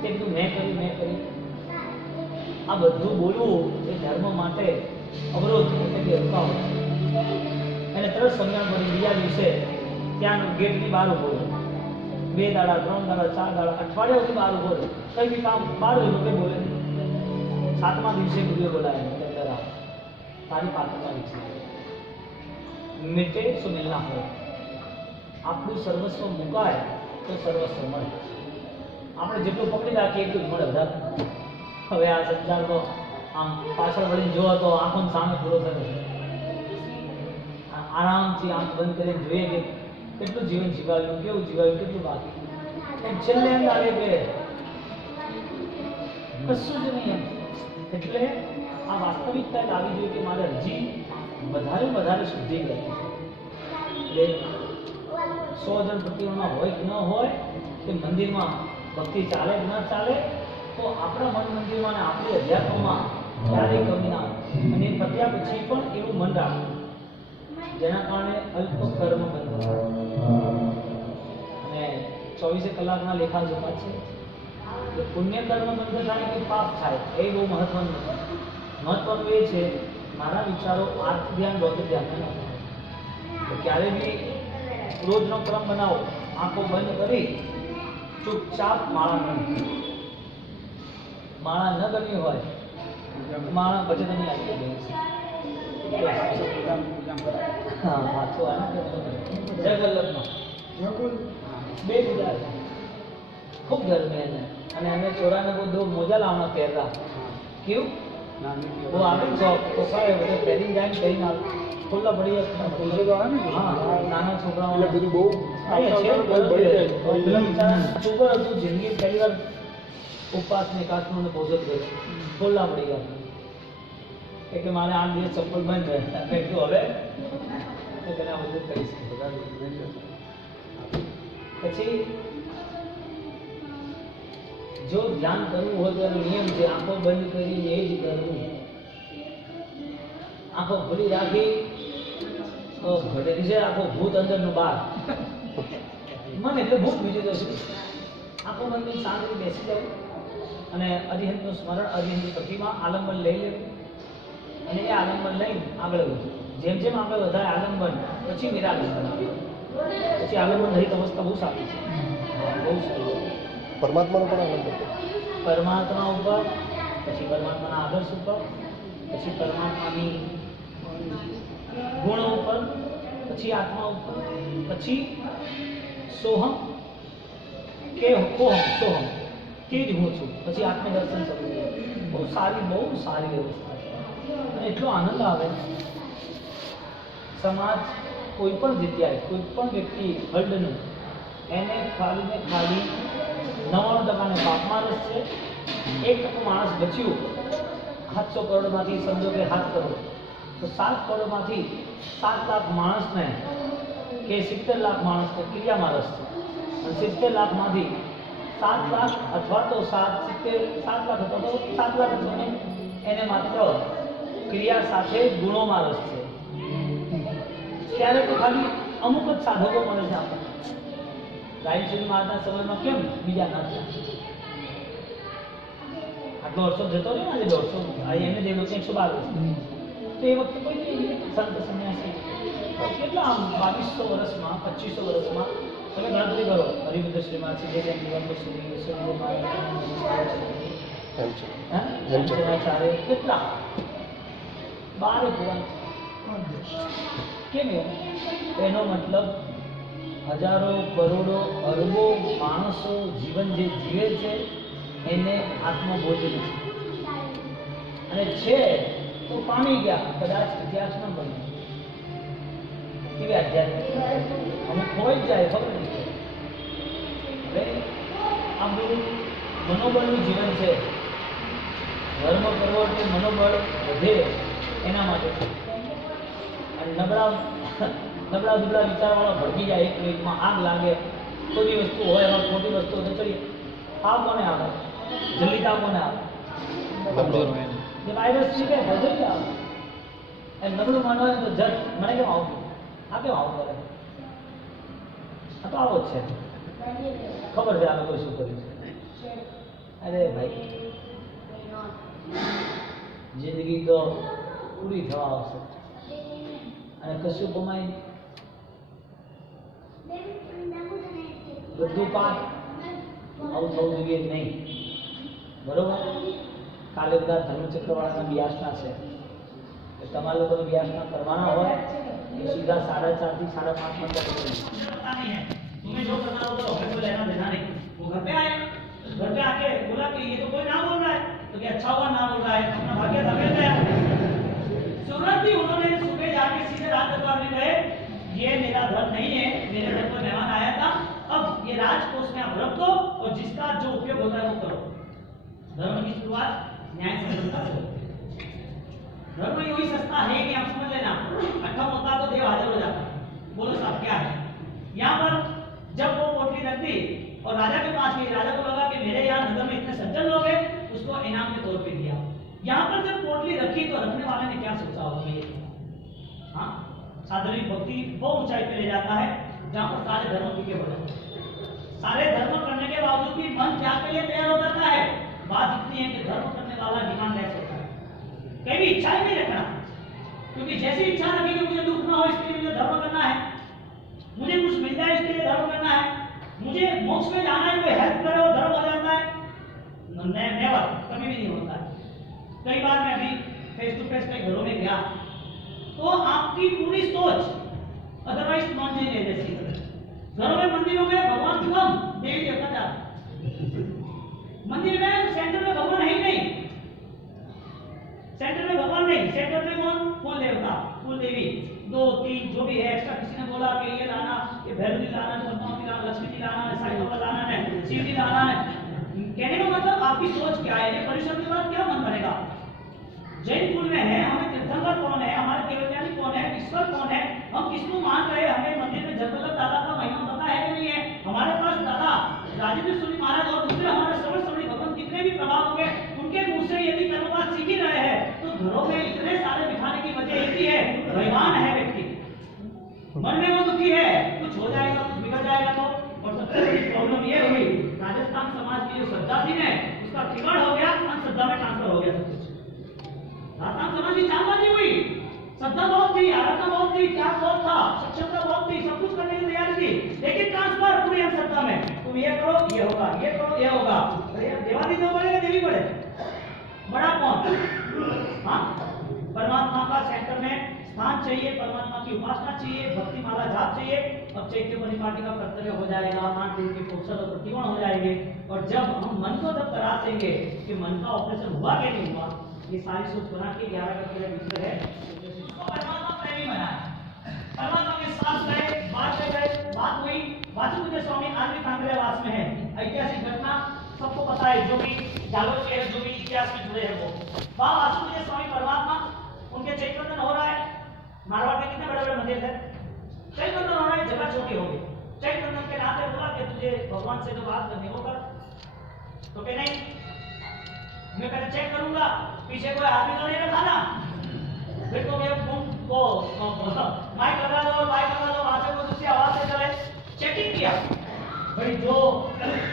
તે બધું મેં કર્યું. આ બધું બોલવું એ ધર્મ માટે અવરોધ એટલે કે અટકાવો. એને તરત સમજણ પડી. બીજા દિવસે ત્યાંનું ગેટની બહાર ઉભો રહ્યો. 2 દાડા 3 દાડા 4 દાડા અઠવાડિયા સુધી બહાર ઉભો રહ્યો. કંઈ બી કામ બહાર લોકો બોલે. 7મા દિવસે ગુરુએ બોલાવ્યો, તારી પાત્રતા છે, મિટે સો મિલના હોય. આપણું સર્વસ્વ મુકાય તો સર્વસ્વ મળે. આપણે જેટલું પકડી રાખીએ એટલું જ મળે. બધા હવે આ સંસારનો આમ પાછળ વળીને જોવો તો આંખોની સામે પૂરો થયો. આરામથી આંખ બંધ કરીને જોઈએ કે કેટલું જીવન જીવાયું, કેવું જીવાયું, કેટલું બાકી. પણ છેલ્લે એમ લાગે કે કશું જ નહીં. એટલે આ વાસ્તવિકતા આવી જોઈએ કે મારે હજી વધારે શુદ્ધિ કરવી છે. 100 જણ પ્રતિમામાં હોય કે ન હોય, કે મંદિરમાં ભક્તિ ચાલે કે ન ચાલે, તો આપણા મન મંદિરમાં અને આપણી અધ્યાત્મમાં ક્યારેય કમી ના આવે. અને એ પત્યા પછી પણ એવું મન રાખવું જેના કારણે અલ્પ કર્મ બંધ થાય. અને 24 કલાકના લેખા જોખા છે. પુણ્ય કર્મ બંધ થાય કે પાપ થાય એ બહુ મહત્વનું નથી. મહત્વનું એ છે મારા વિચારો આર્થ ધ્યાન રોજ ધ્યાન ન થાય. તો ક્યારે બી રોજનો ક્રમ બનાવો, આંખો બંધ કરી ચૂપચાપ માળા ન ગમી હોય, માળા પછી તમે આવી ગઈ હા વાંચો જય વલ્લભમાં 2 પૂજા ખૂબ ગરમી એને અને અમે છોરાને બધો મોજા લાવના પહેરતા. કેવું वो आगे शॉप तो सारे बड़े पेरिंग जाइन कहीं ना खुला बढ़िया પૂછે તો આવે ને हाँ नाना छोकरा એટલે બધું બહુ अरे अच्छे બળી જાય फिल्म बेचारा सुपर હતું जिंदगी पहली बार उपवास में काश्मीर में पहुंचत गए खुला बढ़िया કે મારે 8 દિવસ ચપ્પલ બંધ રહે મેં કીધું હવે તો તને આ બધું કહીશ. પછી જો ધ્યાન કરવું હોય તો એનો નિયમ છે આંખો બંધ કરીને એ જ કરવું. આંખો ખુલ્લી રાખી તો ઘડે આખો ભૂત અંદરનું બહાર મને એટલે ભૂત બીજું તો શું. આંખો બંધ કરીને શાંતિથી બેસી જવું અને અરિહંતનું સ્મરણ, અરિહંતની પ્રતિમા આલંબન લઈ લેવું અને એ આલંબન લઈને આગળ વધવું. જેમ જેમ આગળ વધારે આલંબન પછી નિરાલંબન આવે. પછી આલંબન રહિત અવસ્થા બહુ સારી છે, બહુ સારી. પરમાત્માનો પણ આનંદ હતો. પરમાત્મા ઉપર, પછી પરમાત્માના આદર્શ ઉપર, પછી પરમાત્માની ગુણ ઉપર, પછી આત્મા ઉપર, પછી સોહમ કે કોહમ સોહમ તે જ હું છું, પછી આત્મદર્શન કરવું. બહુ સારી વ્યવસ્થા છે અને એટલો આનંદ આવે. સમાજ કોઈ પણ જગ્યાએ કોઈ પણ વ્યક્તિ વર્લ્ડનું એને ખાલી ને ખાલી 99% પાપમાં રસ છે. 1% માણસ બચ્યું 700 કરોડમાંથી સમજો કે 7 કરોડ, તો 7 કરોડમાંથી 7 લાખ માણસને કે 70 લાખ માણસને ક્રિયામાં રસ છે. અને 70 લાખમાંથી 7 લાખ અથવા તો 7 લાખ અથવા તો 7 લાખ એને માત્ર ક્રિયા સાથે ગુણોમાં રસ છે. ત્યારે તો ખાલી અમુક જ સાધકો મળે છે આપણને. રાયચુરી મહારાજના સમયમાં કેમ બીજા ના થયા? આટલો વર્ષો જતો રહ્યો ને, આજે 150 આ એને દેવ લોકો 112 તો એ વખતે કોઈ નહીં સંત સંન્યાસી કેટલા આમ 2200 વર્ષમાં 2500 વર્ષમાં તમે ગણતરી કરો. હરિભદ્ર શ્રીમાં છે, જય નિવંત શ્રી હેમચંદ્રાચાર્ય કેટલા 12 પુરાણ કેમ એનો મતલબ હજારો કરોડો અરબો માણસો જીવન જે જીવે છે એને આત્મબોધ નથી અને છે તો પામી ગયા, કદાચ ઇતિહાસ ન બને. કેવી આધ્યાત્મિક અમુક ખોઈ જ જાય, ખબર નહીં. હવે આ બધું મનોબળનું જીવન છે. ધર્મ કરવો એટલે મનોબળ વધે એના માટે. અને નબળા દુબળા વિચારવાળા ભડકી જાય, એક મિનિટમાં આગ લાગે, ખોટી વસ્તુ હોય એમાં ખોટી વસ્તુ તો ચડીએ. તાવ કોને આવે? જલ્દી તાવ કોને આવે? જે વાયરસ છે કે જલ્દી આવે. એ નબળું માનવું હોય તો જટ મને કેમ આવતું, આ કેમ આવું કરે? આ તો આવો જ છે, ખબર છે આ લોકો શું કર્યું છે. અરે ભાઈ જિંદગી તો પૂરી થવા આવશે અને કશું કમાય બધું પાક આવું થવું જોઈએ નહીં. બરોબર? કાલે બધા ધર્મચક્રવાળાના વ્યાસના છે, તમારા લોકોને વ્યાસના કરવાના હોય तो सीधा 4:30 થી 5:30 तक तुम्हें जो करना हो तो हमें कोई लेना देना नहीं. वो घर पे आए, घर पे आके बोला कि ये तो कोई ना बोल रहा है, तो क्या अच्छा हुआ ना बोल रहा है, अपना भाग्य धकेल गया. तुरंत ही उन्होंने सुबह जाके सीधे राज दरबार में गए, ये मेरा घर नहीं है, मेरे घर पर मेहमान आया था, अब ये राजकोष में आप रख दो और जिसका जो उपयोग होता है वो करो. धर्म की शुरुआत न्याय संगतता से. धर्म ही वही सस्ता है कि आप समझ लेना. अठम होता तो देव हाजिर हो जाता. बोलो साहब क्या है? यहाँ पर जब वो पोटली रख दी और राजा के पास गई, राजा को लगा कि मेरे यहाँ नगर में इतने सज्जन लोग हैं, उसको इनाम के तौर पे दिया. यहाँ पर जब पोटली रखी तो रखने वाले ने क्या सोचा होगा? हाँ, साधवी भक्ति वो ऊंचाई पे ले जाता है जहाँ पर सारे धर्म फीके हो जाते हैं. सारे धर्म करने के बावजूद भी मन त्याग के लिए तैयार हो जाता है. बात इतनी है कि धर्म करने वाला डिमांड लेस होता है, कहीं भी इच्छा ही नहीं रखना, क्योंकि जैसी इच्छा रखी कि मुझे दुख ना हो इसके लिए मुझे धर्म करना है, मुझे कुछ मिल जाए इसके लिए धर्म करना है, मुझे मोक्ष में जाना है, कोई हेल्प करे वो धर्म हो जाता है. नेवर, कभी भी नहीं होता है. कई बार मैं अभी फेस टू फेस कई घरों में गया तो आपकी पूरी सोच अदरवाइज नॉन चेंज है. जैसी घरों में मंदिरों में भगवान कम, देवी देवता ज्यादा. मंदिर में सेंटर में भगवान है ही नहीं, सेंटर में भगवान नहीं, सेंटर में कौन? कुल देवता, कुल देवी, 2 3 जो भी है. एक्स्ट्रा किसी ने बोला कि ये लाना, ये भैरव जी लाना, पद्मावती लाना, लक्ष्मी जी लाना है, साईं बाबा लाना है, शिव जी लाना है. कहने का मतलब आपकी सोच क्या है? ये परिश्रम के बाद क्या मन बनेगा? जैन कुल में है, हमें तीर्थंकर कौन है, हमारे देवज्ञानी कौन है, ईश्वर कौन है, हम किसको मान रहे हैं? हमें मंदिर में जगवल्लभ दादा का महिमा पता है कि नहीं है? हमारे पास दादा राजेंद्र सूरी महाराज और दूसरे हमारे श्रवण भगवान कितने भी प्रभाव होंगे, उनके मुंह से यदि कर्मवाद सीख ही रहे हैं तो घरों में इतने सारे बिठाने की वजह एक ही है, बेईमान है व्यक्ति, मन में वो दुखी है, कुछ हो जाएगा, कुछ बिगड़ जाएगा तो. और सबसे बड़ी प्रॉब्लम ये हुई, राजस्थान समाज की जो श्रद्धा थी ना, उसका टिकट हो गया, अंधश्रद्धा में ट्रांसफर हो गया सब कुछ. राजस्थान समाज की चालबाजी हुई, श्रद्धा बहुत थी, आराधना बहुत थी, त्याग बहुत था, सक्षमता बहुत थी, सब कुछ करने की तैयारी थी, लेकिन ट्रांसफर पूरी अंधश्रद्धा में. तुम ये करो ये होगा, ये करो ये होगा. देवादी देव बड़े देवी बड़े, बड़ा कौन? हाँ, परमात्मा का सेंटर में स्थान चाहिए, परमात्मा की उपासना चाहिए, भक्ति माला जाप चाहिए. अब चैत्य परिपाटी का कर्तव्य हो जाएगा, 8 दिन के फोक्सर और प्रतिगुण हो जाएंगे. और जब हम मन को जब तराश देंगे कि मन का ऑपरेशन हुआ कि नहीं हुआ, ये सारी सोच बना के 11 का पूरा विषय है. परमात्मा प्रेमी बनाया, परमात्मा के साथ गए, बात हुई. वासुदेव स्वामी आज भी कांकरेवास में है. ऐतिहासिक घटना सबको पता है, जो भी जागरूक है, जो भी इतिहास में जुड़े हैं वो. वहाँ वासुदेव स्वामी परमात्मा, उनके चैतन्य हो रहा है. मारवाड़ में कितने बड़े बड़े मंदिर थे, चैतन्य हो रहा है, जगह छोटी हो गई. चैतन्य के नाते बोला कि तुझे भगवान से जो बात करनी हो कर, तो क्या नहीं, मैं पहले चेक करूंगा पीछे कोई आदमी तो नहीं रखा ना, फिर तो मैं को माइक लगा दो, वहां से कोई दूसरी आवाज से चले. चेकिंग किया भाई, जो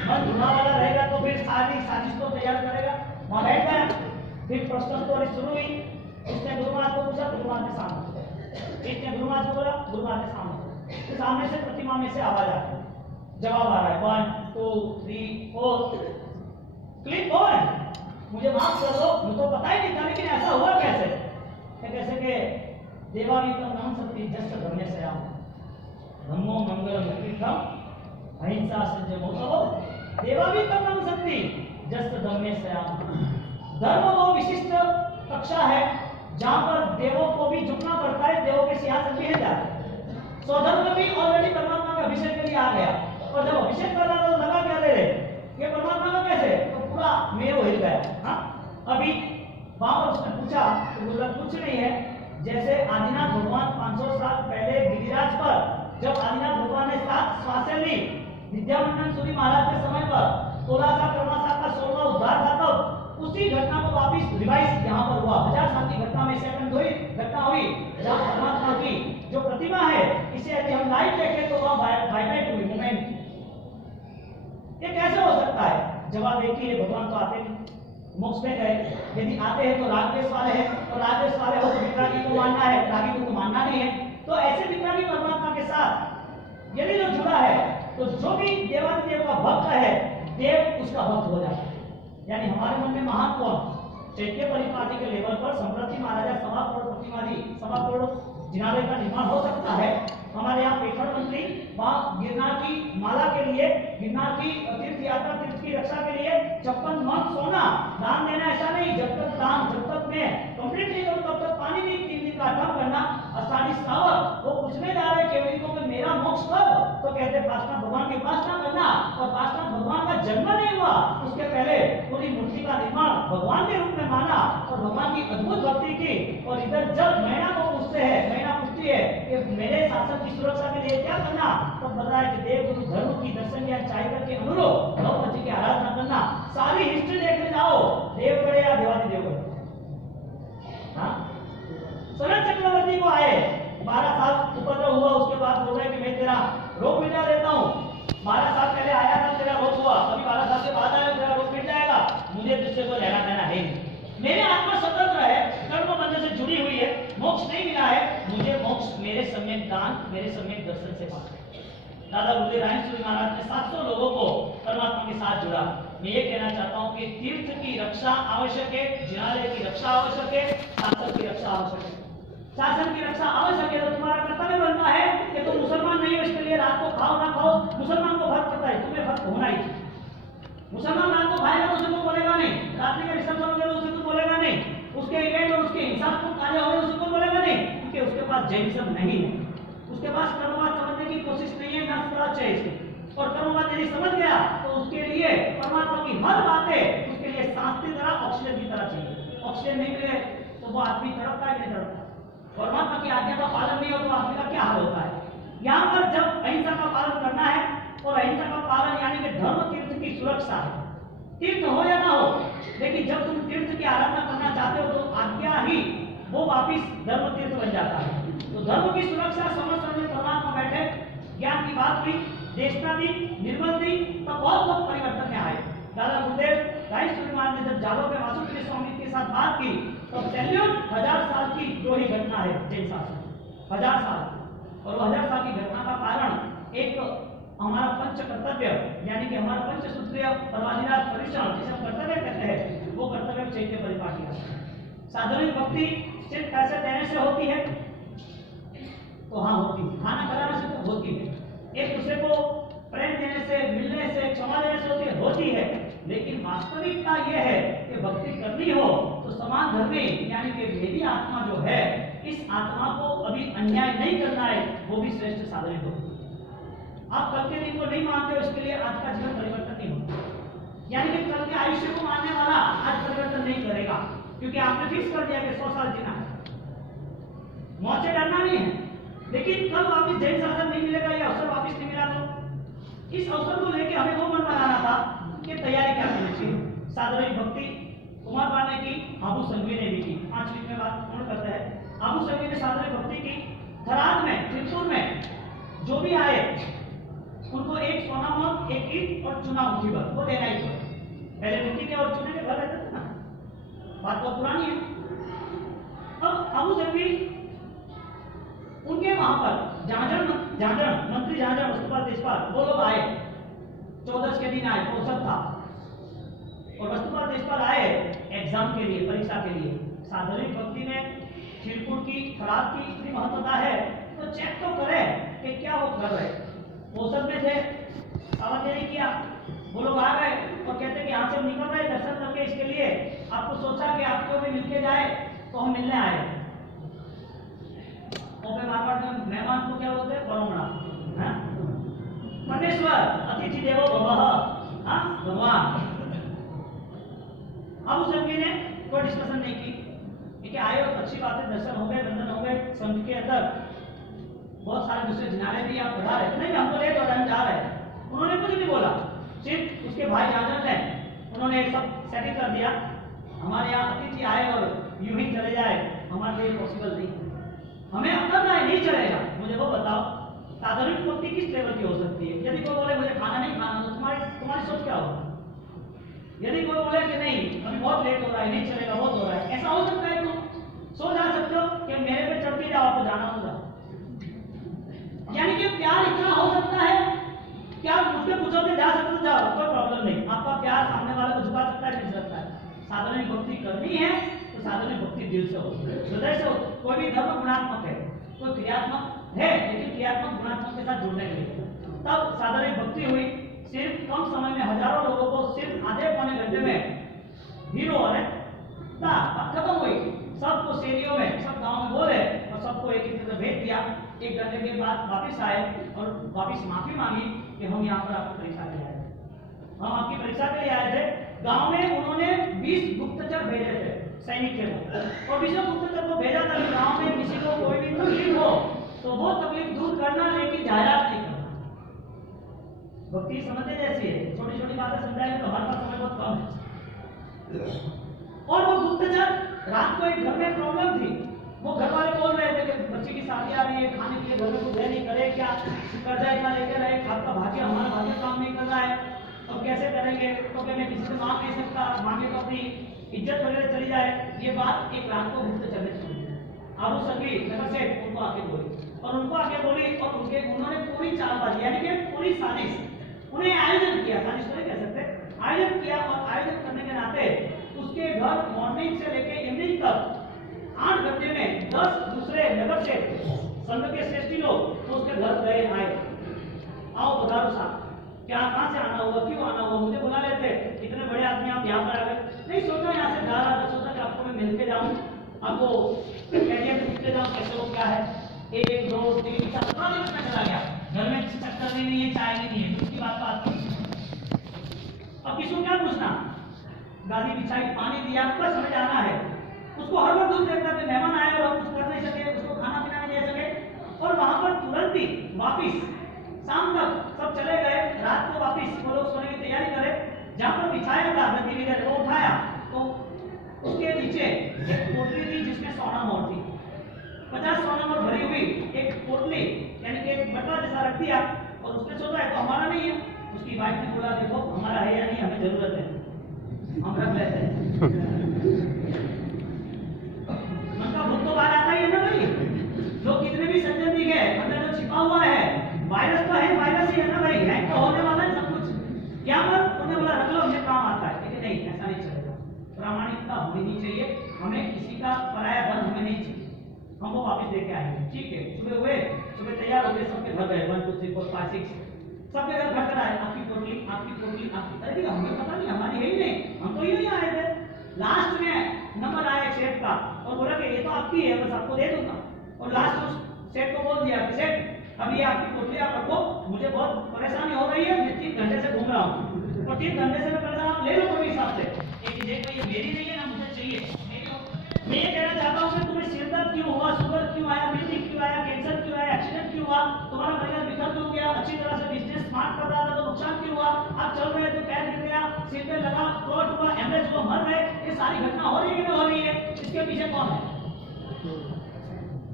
मन धुना वाला रहेगा तो फिर सारी साजिश को तैयार करेगा. वहां बैठ गया फिर प्रश्नोत्तरी शुरू हुई। इसने गुरु महाराज को पूछा, गुरु महाराज ने सामने, इसने गुरु महाराज को बोला, गुरु महाराज ने सामने। तो सामने से प्रतिमा में से आवाज आ रही है, जवाब आ रहा है 1 2 3 4। Click on. मुझे माफ कर दो, मुझे तो पता ही नहीं था, लेकिन ऐसा हुआ कैसे? कैसे के देवावितं नाम सत्य जस्ट धर्मे से आम धम्मो मंगल मुक्तिकम अहिंसा सत्य मोक्षो देवावितं नाम सत्य जस्ट धर्मे से आम। धर्म वो विशिष्ट कक्षा है जहां पर देवों को भी झुकना पड़ता है, देवों के सिंहासन भी हिल जाते हैं। स्वधर्म भी ऑलरेडी परमात्मा के अभिषेक के लिए आ गया, और जब अभिषेक कर रहा था तो लगा क्या ले रहे ये परमात्मा का कैसे, तो पूरा मेव हिल गया। हाँ, अभी वहां पर उसने पूछा तो बोला कुछ नहीं है। जैसे आदिनाथ भगवान 500 साल पहले गिरिराज पर जब आदिनाथ भगवान ने 7 श्वासें ली, विद्यामंडन सूरी महाराज के समय पर 16 क्रमासा का 16वां उद्धार था, तब उसी घटना को वापिस रिवाइज यहाँ पर हुआ। 1000 साल की घटना में सेकंड हुई घटना हुई, जहाँ परमात्मा की जो प्रतिमा है इसे यदि हम लाइव देखें तो वह वाइब्रेट हुई मूवमेंट। ये कैसे हो सकता है? जवाब एक ही है, भगवान तो आते नहीं, मोक्ष में गए। यदि आते हैं तो रागद्वेष वाले हैं, और रागद्वेष वाले हो तो वितरागी को मानना है, रागी को मानना नहीं है। तो ऐसे वितरागी परमात्मा के साथ यदि जो जुड़ा है तो जो भी देवादिदेव का भक्त है, देव उसका भक्त हो जाता है। यानी हमारे मन में महान कौन? चैत्य परिपाटी के लेवल पर संप्रति महाराजा 1.25 करोड़ प्रतिमादी 1.25 करोड़ जिनालय का निर्माण हो सकता है। हमारे यहाँ पेठड़ मंत्री वहाँ गिरनार की माला के लिए, गिरनार की तीर्थ यात्रा तीर्थ की रक्षा के लिए 56 मन सोना दान देना। ऐसा नहीं, जब तक दान जब तक मैं कंप्लीट नहीं करूँ तब तक पानी नहीं, 3 दिन का अठम करना। अषाढ़ी श्रावक वो पूछने जा रहे केवली को कि मेरा मोक्ष कब? तो कहते पार्श्वनाथ भगवान की उपासना करना, और पार्श्वनाथ भगवान का जन्म नहीं हुआ उसके पहले पूरी मूर्ति का निर्माण भगवान के रूप में माना और भगवान की अद्भुत भक्ति की। और इधर जब मैना को पूछते हैं, मैना पूछती है कि मेरे शासन की सुरक्षा के लिए क्या करना, तो बताया कि देव गुरु धर्म की दर्शन या चाहकर के अनुरूप भगवती की आराधना करना। सारी हिस्ट्री देखने जाओ, देव बड़े या देवादिदेव बड़े। हाँ, सनत चक्रवर्ती को आए 12 साल उपद्रव हुआ, उसके बाद बोल रहे कि मैं तेरा रोग मिटा देता हूँ। 12 साल पहले आया था, तेरा रोग हुआ, अभी 12 साल के बाद आया, तेरा रोग मिट जाएगा, मुझे तुझसे कोई लेना देना है नहीं। मेरी आत्मा स्वतंत्र है, कर्म बंधन से जुड़ी हुई है, मोक्ष नहीं मिला है, मुझे मोक्ष मेरे सम्यक दान, मेरे सम्यक दर्शन से पाना है। दादा गुरुदेव राय सूरी महाराज ने 700 लोगों को परमात्मा के साथ जुड़ा। मैं ये कहना चाहता हूँ कि तीर्थ की रक्षा आवश्यक है, जिनालय की रक्षा आवश्यक है, शासन की रक्षा आवश्यक है। शासन की रक्षा आवश्यक है तो तुम्हारा कर्तव्य बनता है कि तुम मुसलमान नहीं हो, इसके लिए रात को खाओ ना खाओ, मुसलमान को फर्क पड़ता है, तुम्हें फर्क होना ही चाहिए। मुसलमान रात को खाएगा तो उसे तो बोलेगा नहीं, रात्रि का डिस्टर्ब करोगे तो उसे तो बोलेगा नहीं, उसके इवेंट और उसके हिसाब को कार्य होंगे उसे तो बोलेगा नहीं, क्योंकि उसके पास जैनिज्म नहीं है, उसके पास कर्मवाद समझने की कोशिश नहीं है, ना समझ चाहिए इसको। और कर्मवाद यदि समझ गया तो उसके लिए परमात्मा की हर बातें उसके लिए सांस की तरह, ऑक्सीजन की तरह चाहिए। ऑक्सीजन नहीं मिले तो वो आदमी तड़पता है, नहीं तड़पता। परमात्मा की आज्ञा का पालन नहीं हो तो आदमी का क्या हाल होता है? यहाँ पर जब अहिंसा का पालन करना है, और अहिंसा का पालन यानी कि धर्म तीर्थ की सुरक्षा है, तीर्थ हो या ना हो, लेकिन जब तुम तीर्थ की आराधना करना चाहते हो तो आज्ञा ही वो वापिस धर्म तीर्थ बन जाता है। तो धर्म की सुरक्षा समस्त में परमात्मा बैठे, ज्ञान की बात हुई, देशना दी, निर्मल दी, तो बहुत परिवर्तन में आए। दादा गुरुदेव राय सूरी महाराज ने जब जालो में वासुदेव स्वामी के साथ बात की तो सैल्यूट 1000 साल की द्रोही घटना है जैन शासन, 1000 साल, और वो 1000 साल की घटना का कारण एक हमारा पंच कर्तव्य यानी कि हमारा पंच सूत्रीय परवादिराज परिश्रम जिसे हम कर्तव्य कहते हैं, वो कर्तव्य चैत्य परिपाटी का। साधुनिक भक्ति सिर्फ पैसे देने से होती है तो हाँ होती है, खाना खिलाने से तो होती है, एक दूसरे को प्रेम देने से, मिलने से, क्षमा देने से होती है, लेकिन वास्तविकता यह है कि भक्ति करनी हो तो समान धर्मी यानी कि मेरी आत्मा जो है, इस आत्मा को अभी अन्याय नहीं करना है, वो भी श्रेष्ठ साधन होती है। आप कल के दिन को नहीं मानते हो, इसके लिए आज का जीवन परिवर्तन नहीं होता। यानी कि कल के आयुष्य को मानने वाला आज परिवर्तन नहीं करेगा, क्योंकि आपने फिक्स कर दिया कि 100 साल जीना है, मौत से डरना नहीं है। लेकिन कल वापिस जैन शासन नहीं मिलेगा, ये अवसर वापिस नहीं मिला, तो इस अवसर को लेकर हमें वो मन बनाना था कि तैयारी क्या करनी चाहिए। साधुनिक भक्ति कुमार पांडे की, आबू संघवी ने भी की। 5 मिनट में बात पूर्ण करते हैं। आबू संघवी ने साधुनिक भक्ति की। थराद में, त्रिपुर में जो भी आए उनको एक सोना मोहर, एक ईंट और चुना मुट्ठी भर वो देना ही। पहले मिट्टी के और चुने के घर रहते थे ना, बात बहुत पुरानी है। अब अबू जरबी उनके वहां पर झांझण मंत्री झांझण वस्तुपाल देशपाल वो लोग आए, 14 के दिन आए, फुर्सत था, और वस्तुपाल देशपाल आए एग्जाम के लिए, परीक्षा के लिए। साधारण भक्ति में चिरकुट की खराब की इतनी महत्वता है तो चेक तो करे कि क्या वो कर रहे। औसत में थे, सवाल नहीं किया, वो लोग आ गए और कहते कि यहाँ से हम निकल रहे दर्शन करके, इसके लिए आपको सोचा कि आपको भी मिलके जाए, तो हम मिलने आए। और मारवाड़ में मेहमान को क्या बोलते हैं? परोमणा। परमेश्वर अतिथि देवो भवः, भगवान। अब उस ने कोई डिस्कशन नहीं की, ठीक है, आए और अच्छी बात है, दर्शन हो गए, वंदन हो गए, संघ के अंदर बहुत सारे दूसरे जिनारे भी आप बढ़ा रहे, नहीं हमको लेट हो रहा है, हम जा रहे हैं। उन्होंने कुछ नहीं बोला, सिर्फ उसके भाई झांझण ने उन्होंने सब सेटिंग कर दिया, हमारे यहाँ अतिथि आए और यूं ही चले जाए, हमारे लिए पॉसिबल नहीं, हमें अपना नहीं चलेगा। मुझे वो बताओ, साधारण भक्ति किस लेवल की हो सकती है? यदि कोई बोले मुझे खाना नहीं खाना, तो तुम्हारी सोच क्या होगी? यदि कोई बोले कि नहीं अभी बहुत लेट हो रहा है, नहीं चलेगा, बहुत हो रहा है, ऐसा हो सकता है? तुम सो जा सकते हो कि मेरे पे चढ़ के जाओ, आपको जाना होगा। यानी कि प्यार इतना हो सकता है कि आप मुझसे पूछोगे जा सकते हो, जाओ, कोई प्रॉब्लम नहीं, आपका प्यार सामने वाले को झुका सकता है, गिर सकता है। साधारण भक्ति करनी है तो साधारण भक्ति दिल से हो, हृदय से हो। कोई भी धर्म गुणात्मक है, कोई क्रियात्मक है, लेकिन क्रियात्मक गुणात्मक के साथ जुड़ने के लिए तब साधारण भक्ति हुई। सिर्फ कम समय में हजारों लोगों को सिर्फ आधे पौने घंटे में हीरो है, बात खत्म हुई। सबको शेरियों में, सब गांव में बोले और सबको एक एक भेज दिया। 1 घंटे के बाद वापस आए और वापस माफी मांगी कि हम यहाँ पर आपकी परीक्षा के लिए आए थे, हम आपकी परीक्षा के लिए आए थे। गांव में उन्होंने 20 गुप्तचर भेजे थे, सैनिक थे, और 20 गुप्तचर को भेजा था कि गांव में किसी को कोई भी तकलीफ हो तो वो तकलीफ दूर करना, लेकिन जायरात नहीं करना। भक्ति समझते जैसी है, छोटी छोटी बातें समझाएंगे तो हमारे पास समय बहुत कम है। और वो गुप्तचर रात को एक घर में प्रॉब्लम थी, वो घर वाले बोल रहे थे कि बच्चे की शादी आ रही है, खाने के लिए घर में कुछ है नहीं, करे क्या, कर्जा इतना लेके रहे, आपका भाग्य हमारा भाग्य काम नहीं कर रहा है, तो कैसे करेंगे? तो मैं किसी से मांग नहीं सकता, मांगे तो अपनी इज्जत वगैरह चली जाए। ये बात एक रात को गुप्तचर ने सुनी। अबू सभी नगर से उनको आके बोली, और उनको आके बोली, और उन्होंने पूरी चालबाजी यानी कि पूरी साजिश, उन्हें आयोजन किया, साजिश तो नहीं कह सकते, आयोजन किया। और आयोजन करने के नाते उसके घर मॉर्निंग से लेके इवनिंग तक 8 घंटे में 10 दूसरे नगर से संघ के श्रेष्ठी लोग उसके घर गए, आए, आओ पधारो साहब, क्या कहाँ से आना होगा, क्यों आना होगा, मुझे बुला लेते, इतने बड़े आदमी आप यहाँ पर आ गए। नहीं सोचा यहाँ से जा रहा था, सोचा कि आपको मैं मिल के जाऊँ, आपको कैरियर में मिलते जाऊँ, कैसे हो क्या है। 1 2 3 4 15 मिनट में चला गया, घर में चक्कर नहीं है, चाय नहीं है, उसकी बात अब किसको क्या पूछना, गाड़ी बिछाई, पानी दिया, बस हमें जाना है। उसको हर वक्त दूर देखता कि मेहमान आए और हम कुछ कर नहीं सके, उसको खाना पीना नहीं दे सके। और वहां पर तुरंत ही वापिस शाम तक सब चले गए, रात को वापिस वो लोग सोने की तैयारी करे, जहां पर बिछाया था गद्दी वगैरह वो उठाया, तो उसके नीचे एक पोटली थी जिसमें सोना मोर थी, 50 सोना मोर भरी हुई एक पोटली, यानी कि एक बटवा जैसा रख दिया, और उसने सोचा है तो हमारा नहीं है। उसकी वाइफ ने बोला देखो हमारा है या नहीं, हमें जरूरत है, हम रख लेते हैं। मन का भूत तो बाहर आता ही है ना भाई, लोग कितने भी सज्जन दिखे, अंदर जो छिपा हुआ है वायरस तो है, वायरस ही है ना भाई, हैक तो होने वाला है सब कुछ। क्या मत उन्हें बोला रख लो, मुझे काम आता है, लेकिन नहीं, ऐसा नहीं चलेगा। प्रामाणिकता होनी नहीं चाहिए, हमें किसी का पराया धन हमें नहीं चाहिए, हम वो वापस लेके आएंगे। ठीक है, सुबह हुए, सुबह तैयार हो गए, सबके घर गए, 1 2 3 4 5 6 सबके घर घर कर आए, आपकी पोटली, आपकी पोटली, आपकी, अरे हमें पता नहीं, हमारी है ही नहीं, हम तो यही आए थे। लास्ट में नंबर आया सेठ का और बोला कि ये तो आपकी है, बस आपको दे दूंगा। और लास्ट उस सेठ को बोल दिया कि सेठ अभी ये आपकी पोटली आप रखो, मुझे बहुत परेशानी हो रही है, मैं 3 घंटे से घूम रहा हूँ, और 3 घंटे से मैं परेशान, आप ले लो कोई हिसाब से। एक जेब में ये मेरी नहीं है ना, मुझे चाहिए। मैं ये कहना चाहता हूँ कि तुम्हें सिर दर्द क्यों हुआ, शुगर क्यों आया, बीपी क्यों आया, कैंसर क्यों आया, एक्सीडेंट क्यों हुआ, तुम्हारा करियर बिखर क्यों गया, अच्छी तरह से बिजनेस स्मार्ट कर रहा था तो नुकसान क्यों हुआ, आप चल रहे तो पैर गिर गया, सिर पे लगा, फ्लॉट हुआ, एमरेज हुआ, मर गए, ये सारी घटना हो रही है कि नहीं हो रही है? इसके पीछे कौन है?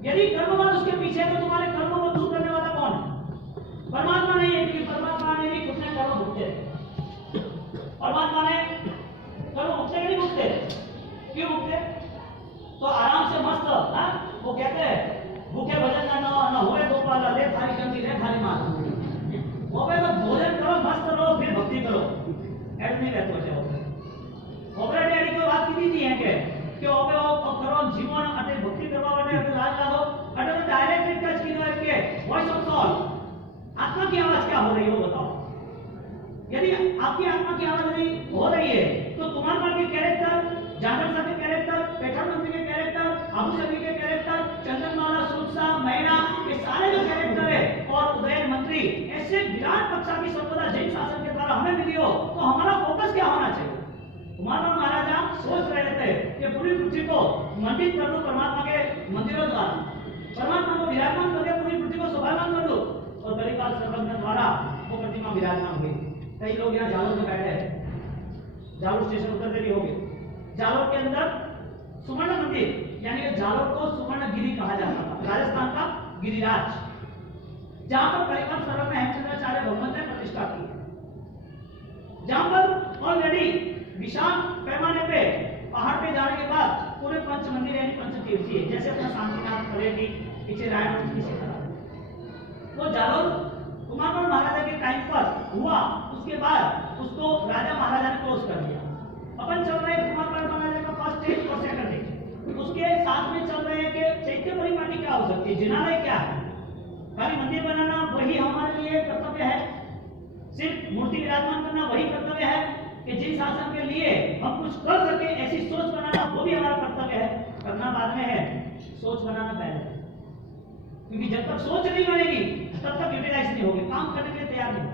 यदि कर्मवाद उसके पीछे है तो तुम्हारे कर्मों को दूर करने वाला कौन है? परमात्मा नहीं है, क्योंकि परमात्मा ने भी कितने कर्म भुगते, परमात्मा ने कर्म भुगते नहीं भुगते, क्यों એડ નહીં રહેતો છે ઓપરે ડેડી કોઈ વાત કીધી હતી હે કે ઓપે ઓ કરો જીવન અને ભક્તિ કરવા માટે આપણે લાજ લાગો અને तो डायरेक्ट टच की है कि वॉइस ऑफ सॉल आत्मा की आवाज क्या हो रही है वो बताओ। यदि आपकी आत्मा की आवाज नहीं हो रही है तो कुमारपाल के कैरेक्टर, जादव साहब के कैरेक्टर, पैठण मंत्री के कैरेक्टर, अबू शफी के कैरेक्टर, चंदनमाला, सुरसा, मैना, ये सारे जो कैरेक्टर है और उदयन मंत्री, ऐसे विराट पक्षा की संपदा जैन शासन के द्वारा हमें मिली हो तो हमारा फोकस क्या होना चाहिए। कुमारपाल महाराजा सोच रहे थे कि पूरी पृथ्वी को मंडित कर दो परमात्मा के मंदिरों द्वारा, परमात्मा को विराजमान करके पूरी पृथ्वी को शोभायमान कर दो, और कलिकाल सर्वज्ञ द्वारा वो प्रतिमा विराजमान हुई। कई लोग यहाँ जालोर में बैठे हैं, जालोर स्टेशन उतर देरी हो गई। जालोर के अंदर सुवर्ण मंदिर यानी कि जालोर को सुवर्णगिरी कहा जाता था, राजस्थान का गिरिराज, जहां पर कलिकाल सर्वज्ञ हेमचंद्राचार्य भगवंत ने प्रतिष्ठा की, जहां पर ऑलरेडी विशाल पैमाने पे पहाड़ पे जाने के बाद पूरे पंच मंदिर यानी पंचतीर्थी है, जैसे अपना शांतिनाथ कलेटी पीछे रायपुर किसी तरह। तो जालोर कुमारपाल महाराजा के टाइम पर हुआ, उसके बाद उसको राजा महाराजा ने क्लोज कर दिया। अपन चल रहे हैं कुमारपाल महाराजा का फर्स्ट स्टेज और सेकंड स्टेज, उसके साथ में चल रहे हैं कि चैत्य परिपाटी क्या हो सकती है, जिनालय क्या है। खाली मंदिर बनाना वही हमारे लिए कर्तव्य है, सिर्फ मूर्ति विराजमान करना वही कर्तव्य है कि जिन शासन के लिए हम कुछ कर सके ऐसी सोच बनाना वो भी हमारा कर्तव्य है। करना बाद में है, सोच बनाना पहले है, क्योंकि जब तक सोच नहीं बनेगी तब तक यूटिलाइज नहीं होगी, काम करने के लिए तैयार नहीं।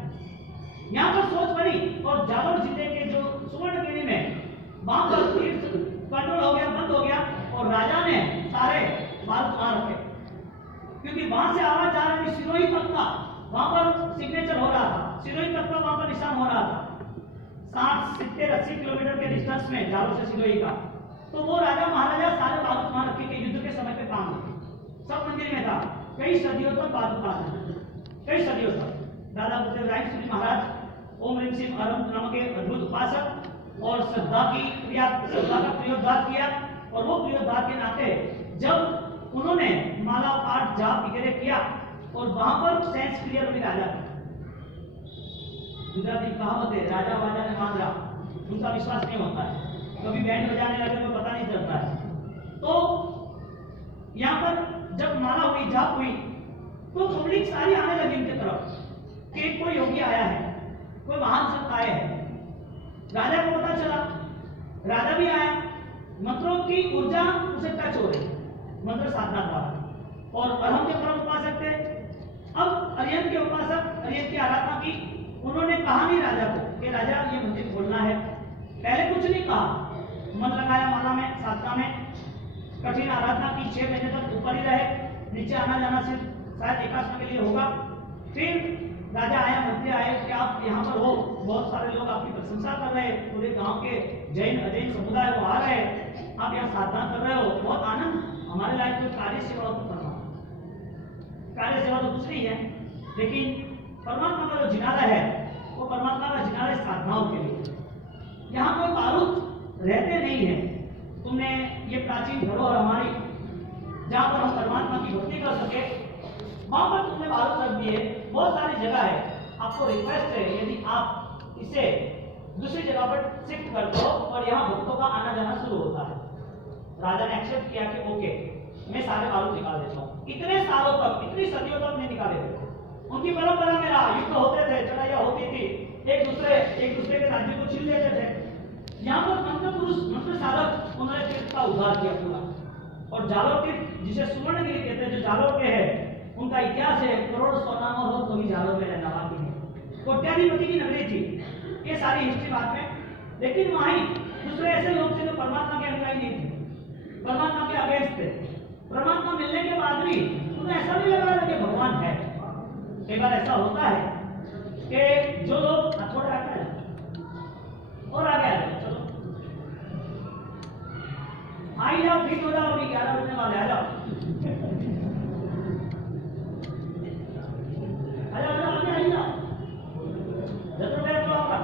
यहाँ पर सोच बनी और जालोर जिले के जो सुवर्णगिरी में वहां पर तीर्थ कंट्रोल हो गया, बंद हो गया और राजा ने सारे बाल वहां रखे, क्योंकि वहां से आवाज आ रही थी सिरोही तक का, वहां पर सिग्नेचर हो रहा था, सिरोही तक का वहां पर निशान हो रहा था, 60-70-80 किलोमीटर के डिस्टेंस में जालोर से सिरोही का। तो वो राजा महाराजा सारे बारूद वहां रखे के युद्ध के समय पे काम हुए, सब मंदिर में था, कई सदियों तक बारूद वहां था, कई सदियों तक। दादा बुद्धदेव राय सूरी महाराज ओम ह्रीम सिंह अरम नामक एक अद्भुत उपासक और श्रद्धा का प्रयोगदार किया, और वो प्रयोगदार के नाते जब उन्होंने माला पाठ जाप वगैरह किया और वहां पर सेंस क्लियर हुई राजा, गुजराती कहावत है राजा वाजा ने मांगा, उनका विश्वास नहीं होता है, कभी बैंड बजाने लगे तो पता नहीं चलता है। तो यहाँ पर जब माला हुई जाप हुई तो पब्लिक सारी आने लगी उनके तरफ कि कोई योगी आया है, कोई महान संत आए हैं। राजा को पता चला, राजा भी आया, मंत्रों की ऊर्जा उसे टच हो रही मंत्र साधना द्वारा, और अरहम के परम उपासक थे। अब अरिहंत के उपासक अरिहंत की आराधना की, उन्होंने कहा नहीं राजा को कि राजा ये मंदिर खोलना है, पहले कुछ नहीं कहा, मन लगाया माला में, साधना में, कठिन आराधना की, 6 महीने तक ऊपर ही रहे, नीचे आना जाना सिर्फ शायद एकादश के लिए होगा। फिर राजा आया, मंत्री आए कि आप यहाँ पर हो, बहुत सारे लोग आपकी प्रशंसा कर रहे हैं, पूरे गांव के जैन अजैन समुदाय वो आ रहे हैं, आप यहाँ साधना कर रहे हो, बहुत आनंद, हमारे लायक कोई कार्य सेवा तो करना, कार्य सेवा तो कुछ नहीं है, लेकिन परमात्मा का जो जिनालय है वो परमात्मा का जिनालय साधनाओं के लिए। यहाँ कोई बारूद रहते नहीं है, तुमने ये प्राचीन धरोहर हमारी जहाँ पर हम परमात्मा की भक्ति कर सके वहां पर तुमने बारूद रख दिए, बहुत सारी जगह है, आपको रिक्वेस्ट है यदि आप इसे दूसरी जगह पर शिफ्ट कर दो और यहाँ भक्तों का आना जाना शुरू होता है। राजा ने एक्सेप्ट किया कि ओके मैं सारे बारूद निकाल देता हूँ। इतने सालों तक, इतनी सदियों तक नहीं निकाले थे, उनकी परंपरा में रहा, युद्ध होते थे, चढ़ाइयाँ होती थी, एक दूसरे के राज्य को छीन लेते थे। यहाँ पर मंत्र पुरुष, मंत्र साधक उन्होंने तीर्थ का उद्धार किया पूरा, और जालोर तीर्थ जिसे सुवर्णगिरी कहते हैं, जो जालोर के है, उनका इतिहास है, करोड़ सोनामा हो तो भी जालोर में रहना बाकी नहीं, कोट्याधिपति की नगरी थी, ये सारी हिस्ट्री बात में। लेकिन वहीं दूसरे ऐसे लोग थे जो परमात्मा के अनुयायी नहीं थे, परमात्मा के अगेंस्ट थे। परमात्मा मिलने के बाद भी उन्हें ऐसा नहीं लग रहा था कि भगवान है। एक बार ऐसा होता है कि जो लोग थोड़ा आगे आ जाओ और आगे आ जाओ, चलो आई जाओ, फिट हो जाओ, अभी 11 बजने वाले, आ जाओ आगे आई जाओ, जरूर बैठ जाओ आपका।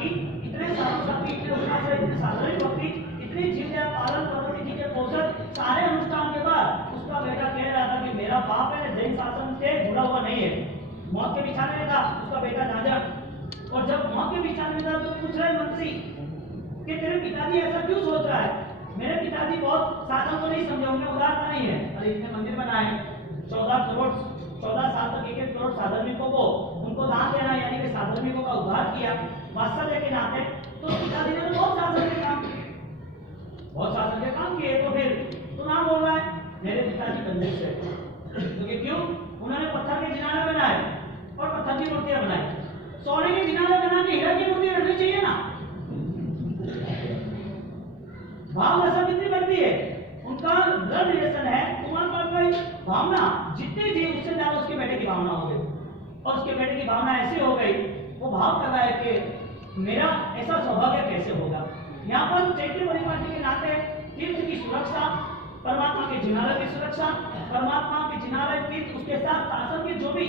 की इतने सालों से इतने उल्लास से इतने साधारण भक्ति इतनी चीजें पालन पद्धति चीजें पोषण सारे अनुष्ठान के बाद उसका बेटा कह रहा था कि मेरा बाप है जैन शासन से जुड़ा हुआ नहीं है, मौत के बिछाने में था उसका बेटा झांझर। और जब मौत के बिछाने में था तो पूछ रहे मंत्री कि तेरे पिताजी ऐसा क्यों सोच रहा है? मेरे पिताजी बहुत शासन को नहीं समझे, उनमें उदारता नहीं है। अरे इतने मंदिर बनाए 14 साल तक 1 करोड़ साधर्मिकों को उनको दान देना यानी कि साधर्मिकों का उद्धार किया वात्सल्य के नाते। तो पिताजी ने तो बहुत शासन के काम किए, तो फिर तो नाम बोल रहा है मेरे पिताजी कंजूस है। तो क्यों? उन्होंने पत्थर के जिनाले बनाए और पत्थर की मूर्तियां बनाई। सोने के जिनाले बना के हीरा की मूर्ति रखनी चाहिए ना। भाव नशा कितनी बढ़ती है, उनका ब्लड रिलेशन है, तुम्हारे पास भाई भावना जितनी थी उससे ज्यादा उसके बेटे की भावना हो गई। और उसके बेटे की भावना ऐसी हो गई, वो भाव कर रहा है कि मेरा ऐसा सौभाग्य कैसे होगा। यहाँ पर चैत्य परिपाटी के नाते तीर्थ की सुरक्षा, परमात्मा के जिनालय की सुरक्षा, परमात्मा के जिनालय तीर्थ उसके साथ शासन के जो भी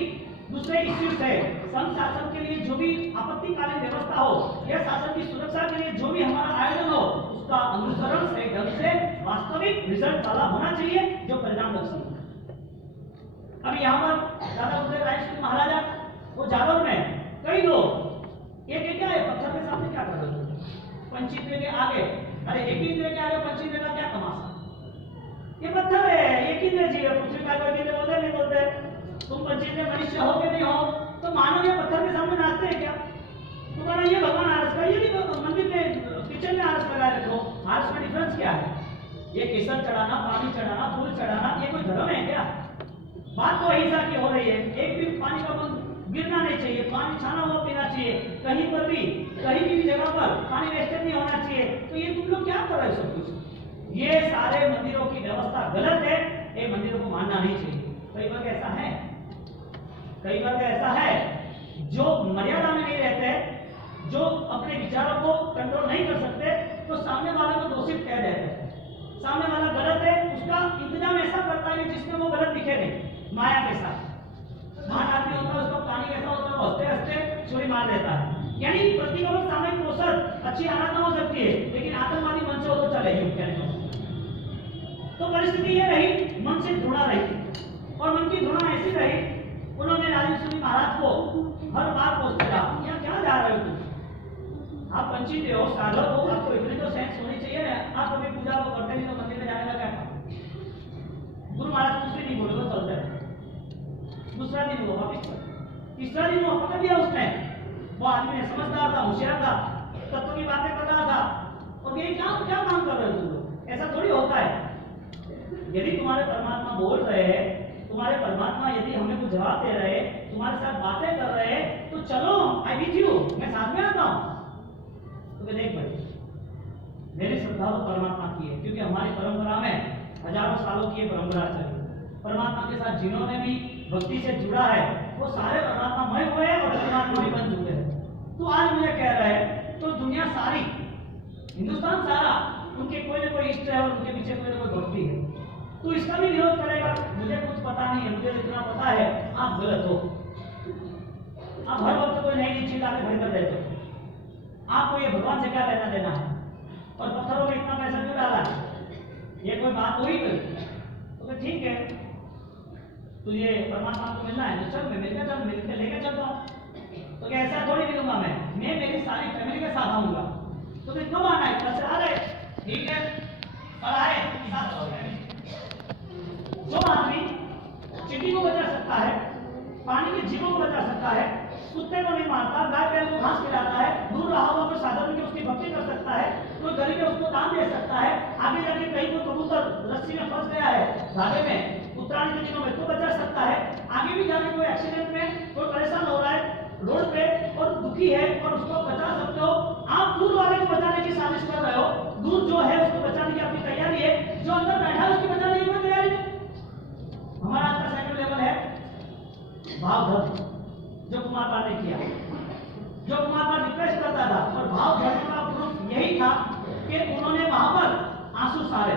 दूसरे इश्यूज है, संघ शासन के लिए जो भी आपत्तिकालीन व्यवस्था हो या शासन की सुरक्षा के लिए जो भी हमारा आयोजन हो उसका अनुसरण सही ढंग से वास्तविक रिजल्ट वाला होना चाहिए जो परिणाम लक्षी। अभी यहाँ पर दादा उदय राय सिंह महाराजा वो जालौर में कई लोग ये क्या है पत्थर के सामने क्या कर रहे हो, पंचीन्द्रिय के आगे, अरे एक इंद्रिय के आगे पंचीन्द्रिय का क्या तमाशा, ये पत्थर है, एक इंद्रिय जीव है, पृथ्वी का कोई इंद्रिय बोलते नहीं बोलते। तुम पंचीन्द्रिय मनुष्य हो कि नहीं हो, तो मानव ये पत्थर के सामने नाचते हैं क्या? तुम्हारा ये भगवान आरस का, ये भी मंदिर में किचन में आरस लगाए रखो, आरस में डिफरेंस क्या है? ये केसर चढ़ाना, पानी चढ़ाना, फूल चढ़ाना, ये कोई धर्म है क्या? बात तो अहिंसा की हो रही है, एक भी पानी का बूंद गिरना नहीं चाहिए, पानी छाना हुआ पीना चाहिए, कहीं पर भी कहीं भी जगह पर पानी वेस्टेज नहीं होना चाहिए। तो ये तुम लोग क्या कर रहे हो सब कुछ? ये सारे मंदिरों की व्यवस्था गलत है, ये मंदिरों को मानना नहीं चाहिए। कई बार ऐसा है जो मर्यादा में नहीं रहते, जो अपने विचारों को कंट्रोल नहीं कर सकते, तो सामने वाले को दोषित कह देते हैं। सामने वाला गलत है, उसका इंतजाम ऐसा करता है जिसमें वो गलत दिखे नहीं, माया के साथ। महान आदमी होता है, उसका पानी कैसा होता है, हंसते हंसते छुरी मार देता है। यानी प्रतिकूल सामयिक प्रोसेस अच्छी हालत ना हो सकती है, लेकिन आतंकवादी मन से हो तो चलेगी। तो परिस्थिति ये रही, मन से घृणा रही और मन की घृणा ऐसी रही, उन्होंने राजेश्वरी महाराज को हर बार पूछते रहा, यहाँ क्या जा रहे हो तुम? आप पंचित हो, साधक हो, आपको इतनी तो सेंस होनी चाहिए ना। आप कभी पूजा को करते नहीं तो मंदिर में जाने का क्या? गुरु महाराज कुछ भी नहीं बोले, वो चलते रहे। दूसरा दिन हुआ वापिस, तीसरा दिन हुआ, पकड़ लिया उसने। वो आदमी ने समझदार था, होशियार था, तत्व की बातें कर रहा था। और ये क्या काम कर रहे हो तुम लोग? ऐसा थोड़ी होता है। यदि तुम्हारे परमात्मा बोल रहे हैं, तुम्हारे परमात्मा यदि हमें कुछ जवाब दे रहे, तुम्हारे साथ बातें कर रहे, तो चलो आई विथ यू, मैं साथ में आता हूं। तो देख भाई, मेरी श्रद्धा तो परमात्मा की है, क्योंकि हमारी परंपरा में हजारों सालों की परंपरा चली। परमात्मा के साथ जिन्होंने भी भक्ति से जुड़ा है वो सारे परमात्मामय हुए और परमात्मा भी बन चुके हैं। तो आज मुझे कह रहे हैं तो दुनिया सारी, हिंदुस्तान सारा उनके कोई ना कोई इष्ट है और उनके पीछे कोई ना कोई भक्ति है, तो इसका भी विरोध करेगा। मुझे कुछ पता नहीं है, मुझे इतना पता है, आप गलत हो। आप हर वक्त कोई नई चीज आके खड़ी कर देते हो। आपको ये भगवान से क्या लेना देना है? और पत्थरों में इतना पैसा क्यों डाला है? ये कोई बात हुई तो ठीक है, तुझे परमात्मा को मिलना है तो चल, मैं मिलकर लेकर चलता हूँ। तो क्या ऐसा थोड़ी मिलूंगा मैं मेरी सारी फैमिली के साथ आऊंगा। तो फिर कब आना है? कल से आ गए, ठीक है, और आए जो आदमी चिट्टी को बचा सकता है, पानी के जीवों को बचा सकता है, कुत्ते को नहीं मारता, गाय बैल को घास खिलाता है, दूर रहा हुआ कोई साधन की उसकी भक्ति कर सकता है, कोई गरीब है उसको दान दे सकता है, आगे जाके कहीं कोई कबूतर रस्सी में फंस गया है धागे में उत्तरायण के दिनों में तो बचा सकता है, आगे भी जाके कोई एक्सीडेंट में कोई परेशान हो रहा है रोड पे और दुखी है और उसको बचा सकते हो। आप दूर वाले को बचाने की साजिश कर रहे हो, दूर जो है उसको बचाने की आपकी तैयारी है, जो अंदर बैठा है उसकी बचाने की कोई तैयारी नहीं। हमारा आज का सेकंड लेवल है भाव धर्म, जो कुमार पाल ने किया, जो कुमार पाल रिक्वेस्ट करता था, और भाव धर्म का प्रूफ यही था कि उन्होंने वहां पर आंसू सारे।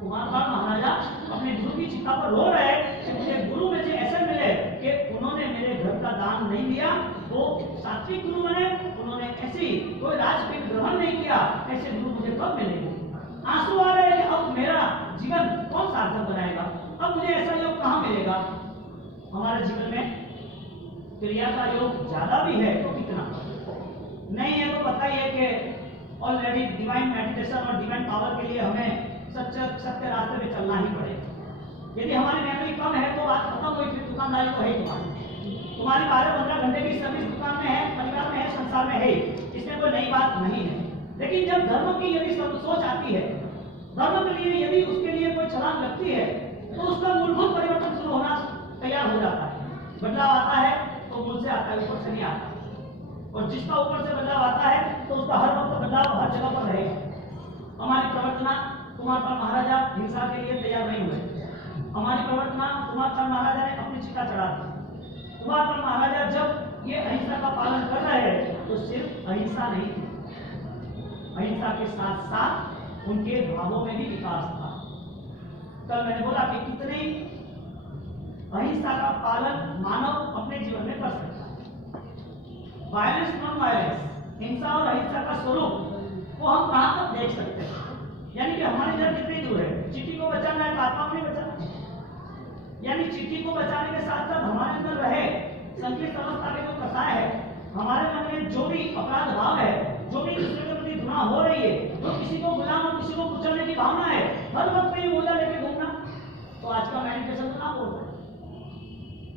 कुमार पाल महाराजा अपने गुरु की चिता पर रो रहे कि मुझे गुरु में से ऐसे मिले कि उन्होंने मेरे घर का दान नहीं दिया, वो सात्विक गुरु बने, उन्होंने ऐसे तपस्वी, कोई राजपीठ ग्रहण नहीं किया, ऐसे गुरु मुझे कब मिलेंगे? आंसू आ रहे हैं कि अब मेरा जीवन कौन सार्थक बनाएगा, अब मुझे ऐसा योग कहाँ मिलेगा? हमारे जीवन में क्रिया का योग ज्यादा भी है तो कितना नहीं है, तो पता ही है कि ऑलरेडी डिवाइन मेडिटेशन और डिवाइन पावर के लिए हमें सत्य रास्ते पे चलना ही पड़ेगा। यदि हमारी मेमोरी कम है तो बात खत्म हुई, फिर दुकानदारी तो है तुम्हारी 12-15 घंटे की सर्विस दुकान में है, परिवार में है, संसार में है, इसमें कोई नई बात नहीं है। लेकिन जब धर्म की यदि सोच आती है, धर्म के लिए यदि उसके लिए कोई छलांग लगती है, तो उसका मूलभूत परिवर्तन शुरू होना तैयार हो जाता है। बदलाव आता है तो मूल से आता है, ऊपर से नहीं आता। और जिसका ऊपर से बदलाव आता है तो उसका हर वक्त बदलाव हर जगह पर रहेगा। हमारी प्रवर्तना कुमार पाल महाराजा हिंसा के लिए तैयार नहीं हुए। हमारी प्रवर्तना कुमार पाल महाराजा ने अपनी चिता चढ़ा दी। कुमार पाल महाराजा जब ये अहिंसा का पालन कर रहे हैं तो सिर्फ अहिंसा नहीं थी, अहिंसा के साथ साथ उनके भावों में भी विकास था। कल मैंने बोला कि कितने अहिंसा का पालन मानव अपने जीवन में कर सकता है। वायलेंस नॉन वायलेंस, हिंसा और अहिंसा का स्वरूप को हम कहां तक देख सकते हैं? यानी कि हमारे घर कितनी दूर है? चींटी को बचाना है तो आत्मा को नहीं बचाना, यानी चींटी को बचाने के साथ साथ हमारे अंदर रहे संकीर्ण अवस्था के जो कसाय है, हमारे मन में जो भी अपराध भाव है, जो भी दूसरे के प्रति घृणा हो रही है, जो किसी को गुलाम और किसी को कुचलने की भावना है, हर वक्त ये बोझा लेके घूमना, तो आज का मेडिटेशन तो ना बोल रहे।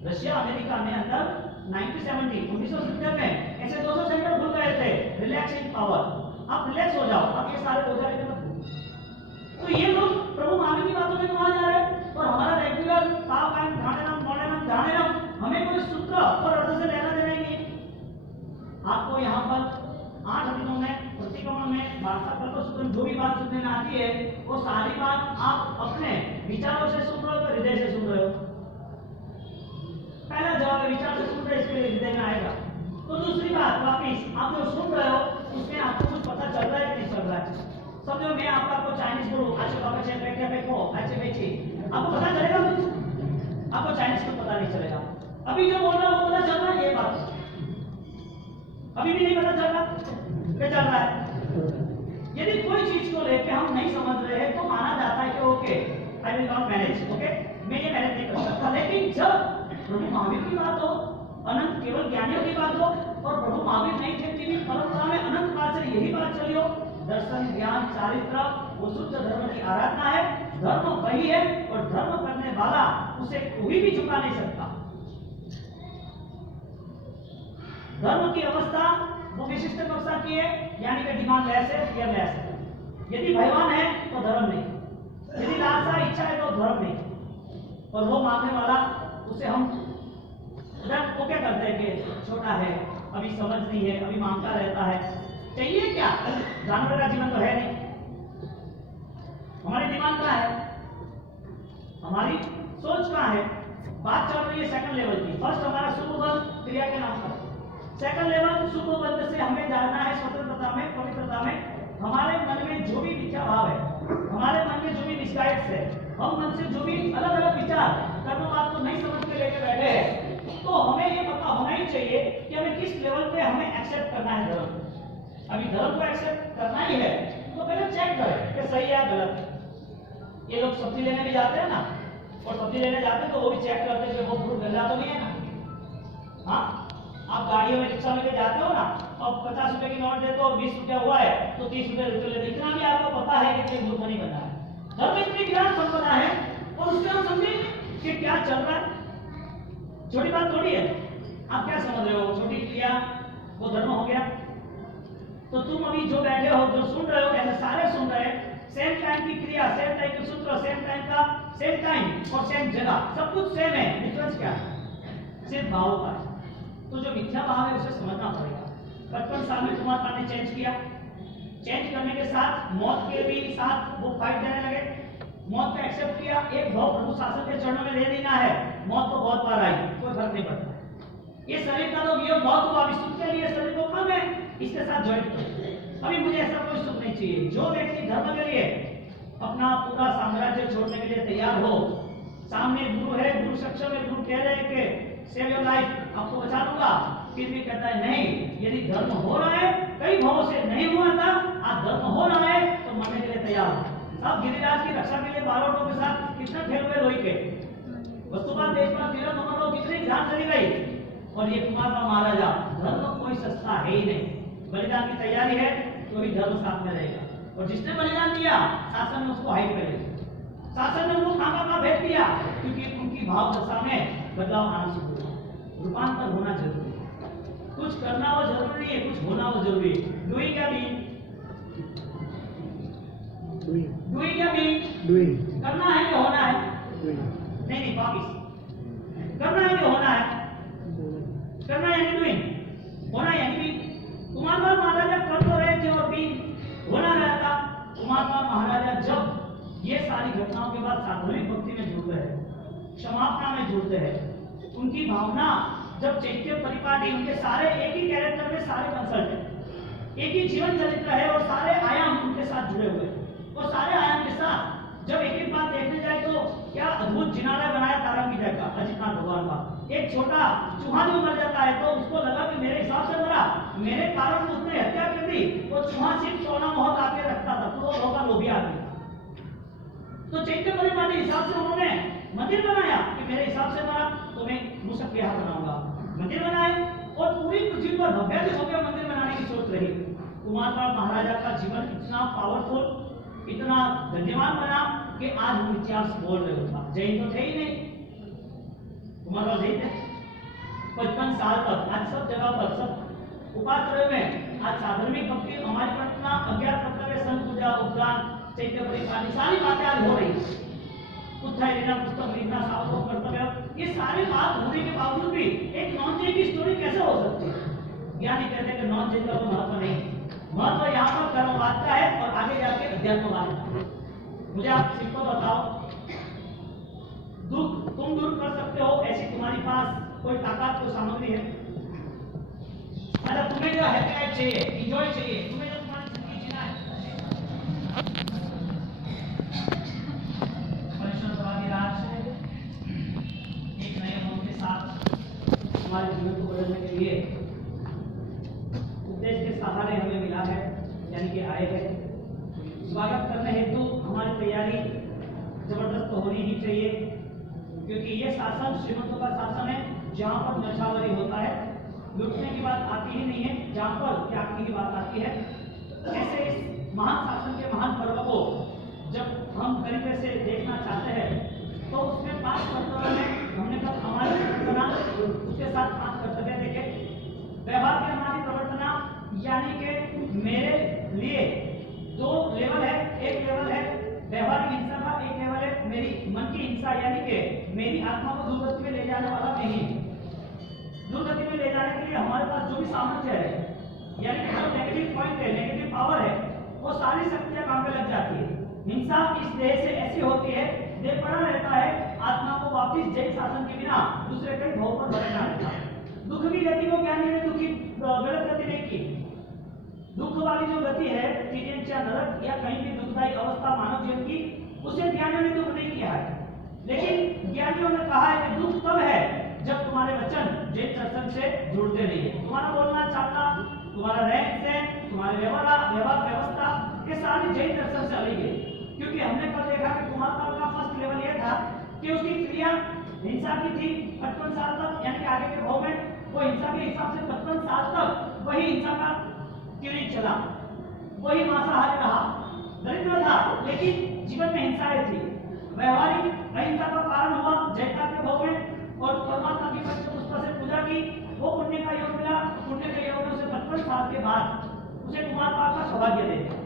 रशिया अमेरिका में अंदर 1970 में ऐसे 200 सेंटर खुल गए थे, रिलैक्स इन पावर। आप रिलैक्स हो जाओ, आप ये सारे बोझा लेके मत। तो ये लोग प्रभु महावीर की बातों में तो आ जा रहे हैं, और हमारा रेगुलर पाव कायम ध्यानम हमें कोई सूत्र और अर्थ से लेना देना नहीं है। आपको यहाँ पर 8 दिनों में प्रतिक्रमण में वार्ता कल्पसूत्र जो भी बात सुनने में आती है, वो सारी बात आप अपने विचारों से सुन रहे हो तो हृदय से सुन रहे हो। पहला जवाब है विचार से सुन रहे, इसके लिए हृदय में आएगा। तो दूसरी बात, वापिस आप जो सुन रहे हो उसमें आपको कुछ पता चल रहा है कि नहीं चल रहा है? समझो मैं आपको चाइनीज बोलूं, अच्छे बाबा से बैठे बैठो अच्छे बैठे, आपको पता चलेगा कुछ? आपको चाइनीज का पता नहीं चलेगा। अभी जो बोल रहा है वो पता चल रहा है, ये बात अभी भी नहीं पता चल रहा क्या चल रहा है। यदि कोई चीज को लेके हम नहीं समझ रहे हैं तो माना जाता है कि okay I will not manage, okay मैं ये मैनेज नहीं कर सकता। लेकिन जब प्रभु महावीर की बात हो, अनंत केवल ज्ञानियों की बात हो, और प्रभु महावीर नहीं थे कि परंपरा में अनंत काल से यही बात चली हो, दर्शन ज्ञान चारित्र वो शुद्ध धर्म की आराधना है, धर्म वही है, और धर्म करने वाला उसे कोई भी झुका नहीं सकता। धर्म की अवस्था वो विशिष्ट कक्षा की है, यानी कि डिमांड लेस है या लेस है। यदि भयवान है तो धर्म नहीं, यदि लालसा इच्छा है तो धर्म नहीं। और वो मांगने वाला उसे हम वो क्या करते हैं कि छोटा है, अभी समझ नहीं है, अभी मांगता रहता है। चाहिए क्या? जानवर का जीवन तो है नहीं। हमारी डिमांड कहाँ है? हमारी सोच कहाँ है? बात चल रही है सेकंड लेवल की। फर्स्ट हमारा सुखबोध क्रिया के नाम पर, सेकंड लेवल सुखबोध से हमें जानना है स्वतंत्रता में, पवित्रता में। हमारे मन में जो भी मिथ्या भाव है, हमारे मन में जो भी मिसगाइड्स है, हम मन से जो भी अलग अलग विचार कर्मवाद को नहीं समझ के लेके बैठे हैं, तो हमें ये पता होना ही चाहिए कि हमें किस लेवल पे हमें एक्सेप्ट करना है धर्म। अभी धर्म को एक्सेप्ट करना ही है तो पहले चेक करें कि सही है गलत है। ये लोग सब्जी लेने भी जाते हैं ना, और सब्जी लेने जाते हैं तो वो भी चेक करते हैं कि वो फ्रूट गंदा तो नहीं है ना। हाँ, आप गाड़ियों में रिक्शा में जाते हो ना, और 50 रुपए की नोट देते हो और 20 रुपया हुआ है तो 30 रुपए रिटर्न लेते, इतना भी आपको पता है कि मूर्ख नहीं बनना है। धर्म इतनी ज्ञान संपदा है और उससे हम समझेंगे कि क्या चल रहा है। छोटी बात थोड़ी है, आप क्या समझ रहे हो? छोटी क्रिया वो धर्म हो गया। तो तुम अभी जो बैठे हो, जो सुन रहे हो, ऐसे सारे सुन रहे हैं, सेम टाइम की क्रिया, सेम टाइम के सूत्र, सेम टाइम का सेम टाइम और सेम जगह, सब कुछ सेम है। डिफरेंस क्या है? सिर्फ भाव का है। तो जो मिथ्या भाव है उसे समझना पड़ेगा। 55 साल में कुमार पाल ने चेंज किया। चेंज करने के साथ मौत के भी साथ वो फाइट देने लगे, मौत को एक्सेप्ट किया। एक भाव प्रभु शासन के चरणों में दे देना है, मौत तो बहुत बार आई, कोई फर्क नहीं पड़ता। ये शरीर का तो वियोग बहुत हुआ, अभी सुख के लिए शरीर को कम है, इसके साथ ज्वाइन करो। अभी मुझे ऐसा कोई सुख नहीं चाहिए। जो व्यक्ति धर्म के लिए अपना पूरा साम्राज्य छोड़ने के लिए तैयार हो, सामने गुरु है, गुरु सक्षम है, गुरु कह रहे हैं कि सेव योर लाइफ, आपको बचा लूंगा, फिर भी कहता है नहीं, यदि धर्म हो रहा है कई भावों से नहीं हुआ था, आज धर्म हो रहा है तो मरने के लिए तैयार है। सब गिरिराज की रक्षा के लिए बारोटों के साथ कितना खेल हुए लोही के। वस्तुपात देश पर तिलक कमलों कितनी जान चली गई। और ये कुमार का महाराजा, धर्म कोई सस्ता है ही नहीं। बलिदान की तैयारी है तो ही धर्म साथ में रहेगा। और जिसने बलिदान दिया शासन ने उसको हाइट पे ले लिया, शासन ने उनको खाका का भेज दिया, क्योंकि उनकी भाव दशा में बदलाव आना शुरू हुआ। रूपांतर होना जरूरी है, कुछ करना वो जरूरी है, कुछ होना वो जरूरी है। डूइंग क्या मीन? डूइंग क्या मीन? करना है कि होना है? नहीं वापिस, करना है कि होना है? करना यानी डूइंग, होना यानी भी। कुमारपाल महाराजा कर तो रहे थे और भी होना रहा था। कुमारपाल महाराजा जब ये सारी घटनाओं के बाद साधुनिक भक्ति में जुड़ते हैं, क्षमापना में जुड़ते हैं, उनकी भावना जब चैत्य परिपाटी, उनके सारे एक ही कैरेक्टर में सारे कंसल्ट है, एक ही जीवन चरित्र है और सारे आयाम उनके साथ जुड़े हुए हैं। और सारे आयाम के साथ जब एक एक बात देखने जाए तो क्या अद्भुत जिनालय बनाया तारक विजय का, अजितनाथ भगवान का। एक छोटा चूहा जो मर जाता है तो उसको लगा कि मेरे हिसाब से मरा, मेरे कारण उसने हत्या कर दी। वो चूहा सिर्फ सोना मोहर आके रखता था, तो वो लोगा लोभी आदमी। तो चैत्य परिपाटी हिसाब से उन्होंने मंदिर बनाया कि मेरे हिसाब से मरा तो मैं मूषक विहार बनाऊंगा। मंदिर बनाए और पूरी पृथ्वी पर भव्य से भव्य मंदिर बनाने की सोच रही। कुमारपाल महाराजा का जीवन इतना पावरफुल, इतना धन्यवान बना कि आज हम इतिहास बोल रहे होता। जैन तो थे ही नहीं, कुमारपाल जैन थे। 55 साल तक आज सब जगह पर सब उपास रहे में, आज साधर्मिक भक्ति हमारी प्रार्थना, अज्ञात कर्तव्य, संत पूजा, उपदान, चैत्य परिपाटी, सारी बातें आज हो रही। उत्थाय लेना, पुस्तक लिखना, साधु कर्तव्य, ये सारी बात होने के बावजूद भी एक नॉन जैन की स्टोरी कैसे हो सकती है? ज्ञानी कहते हैं कि नॉन जैन का कोई महत्व नहीं, महत्व यहाँ पर कर्मवाद का है और आगे जाके अध्यात्मवाद का। मुझे आप सिंपल बताओ, दुख तुम दूर कर सकते हो ऐसी तुम्हारी पास कोई ताकत, कोई सामग्री है? अच्छा, तुम्हें जो हैप्पी लाइफ चाहिए, एंजॉय चाहिए, तुम्हें जो तुम्हारी जिंदगी जीना है, परिश्रमवादी राज एक नए मन के साथ हमारे जीवन को बदलने के लिए उपदेश के सहारे हमें मिला है, यानी कि आए हैं। स्वागत करने हेतु हमारी तैयारी जबरदस्त होनी ही चाहिए, क्योंकि ये शासन श्रीमंतों का शासन है, जहाँ पर नशावरी होता है, लुटने की बात आती ही नहीं है, जहाँ पर त्याग की बात आती है। ऐसे इस महान शासन के महान पर्व को जब हम तरीके से देखना चाहते हैं तो उसमें 5 कर्तव्य में हमने कल हमारी प्रवर्तना, उसके साथ 5 कर्तव्य देखे। व्यवहार की हमारी प्रवर्तना, यानी कि मेरे लिए 2 लेवल है। एक लेवल है व्यवहारिक हिंसा का, एक लेवल है मेरी मन की हिंसा, यानी कि मेरी आत्मा को दुर्गति में ले जाने वाला नहीं। दुर्गति में ले जाने के लिए हमारे पास जो भी सामर्थ्य है, यानी कि जो नेगेटिव पॉइंट है, नेगेटिव पावर है, वो सारी शक्तियां काम में लग जाती है। हिंसा इस देह से ऐसी होती है, देह पड़ा रहता है, आत्मा को वापिस जय शासन के बिना दूसरे कई भाव पर बढ़ना रहता है। दुख की गति को ज्ञानी ने दुखी गलत गति नहीं की। दुख वाली जो गति है, तिर्यंचा, नरक या कहीं भी दुखदायी अवस्था मानव जीवन की, उसे ज्ञानियों ने दुख नहीं किया है। लेकिन ज्ञानियों ने कहा है कि दुख तब है जब तुम्हारे वचन जैन दर्शन से जुड़ते नहीं है। तुम्हारा बोलना चालना, तुम्हारा रहन सहन, तुम्हारे व्यवहार व्यवस्था, ये सारी जैन दर्शन से अलग है। क्योंकि हमने कल देखा कि कुमारपाल का फर्स्ट लेवल यह था कि उसकी क्रिया हिंसा की थी 55 साल तक, यानी कि आगे के भाव में वो हिंसा के हिसाब से 55 साल तक वही हिंसा का किरीट चला, वही मांसाहारी रहा, दरिद्र था, लेकिन जीवन में हिंसाएं थी। व्यवहारिक अहिंसा का कारण हुआ जैता के भाव में, और परमात्मा की पुष्प से पूजा की, वो पुण्य का योग मिला। पुण्य के योग में उसे 55 साल के बाद उसे कुमारपाल का सौभाग्य दे दिया।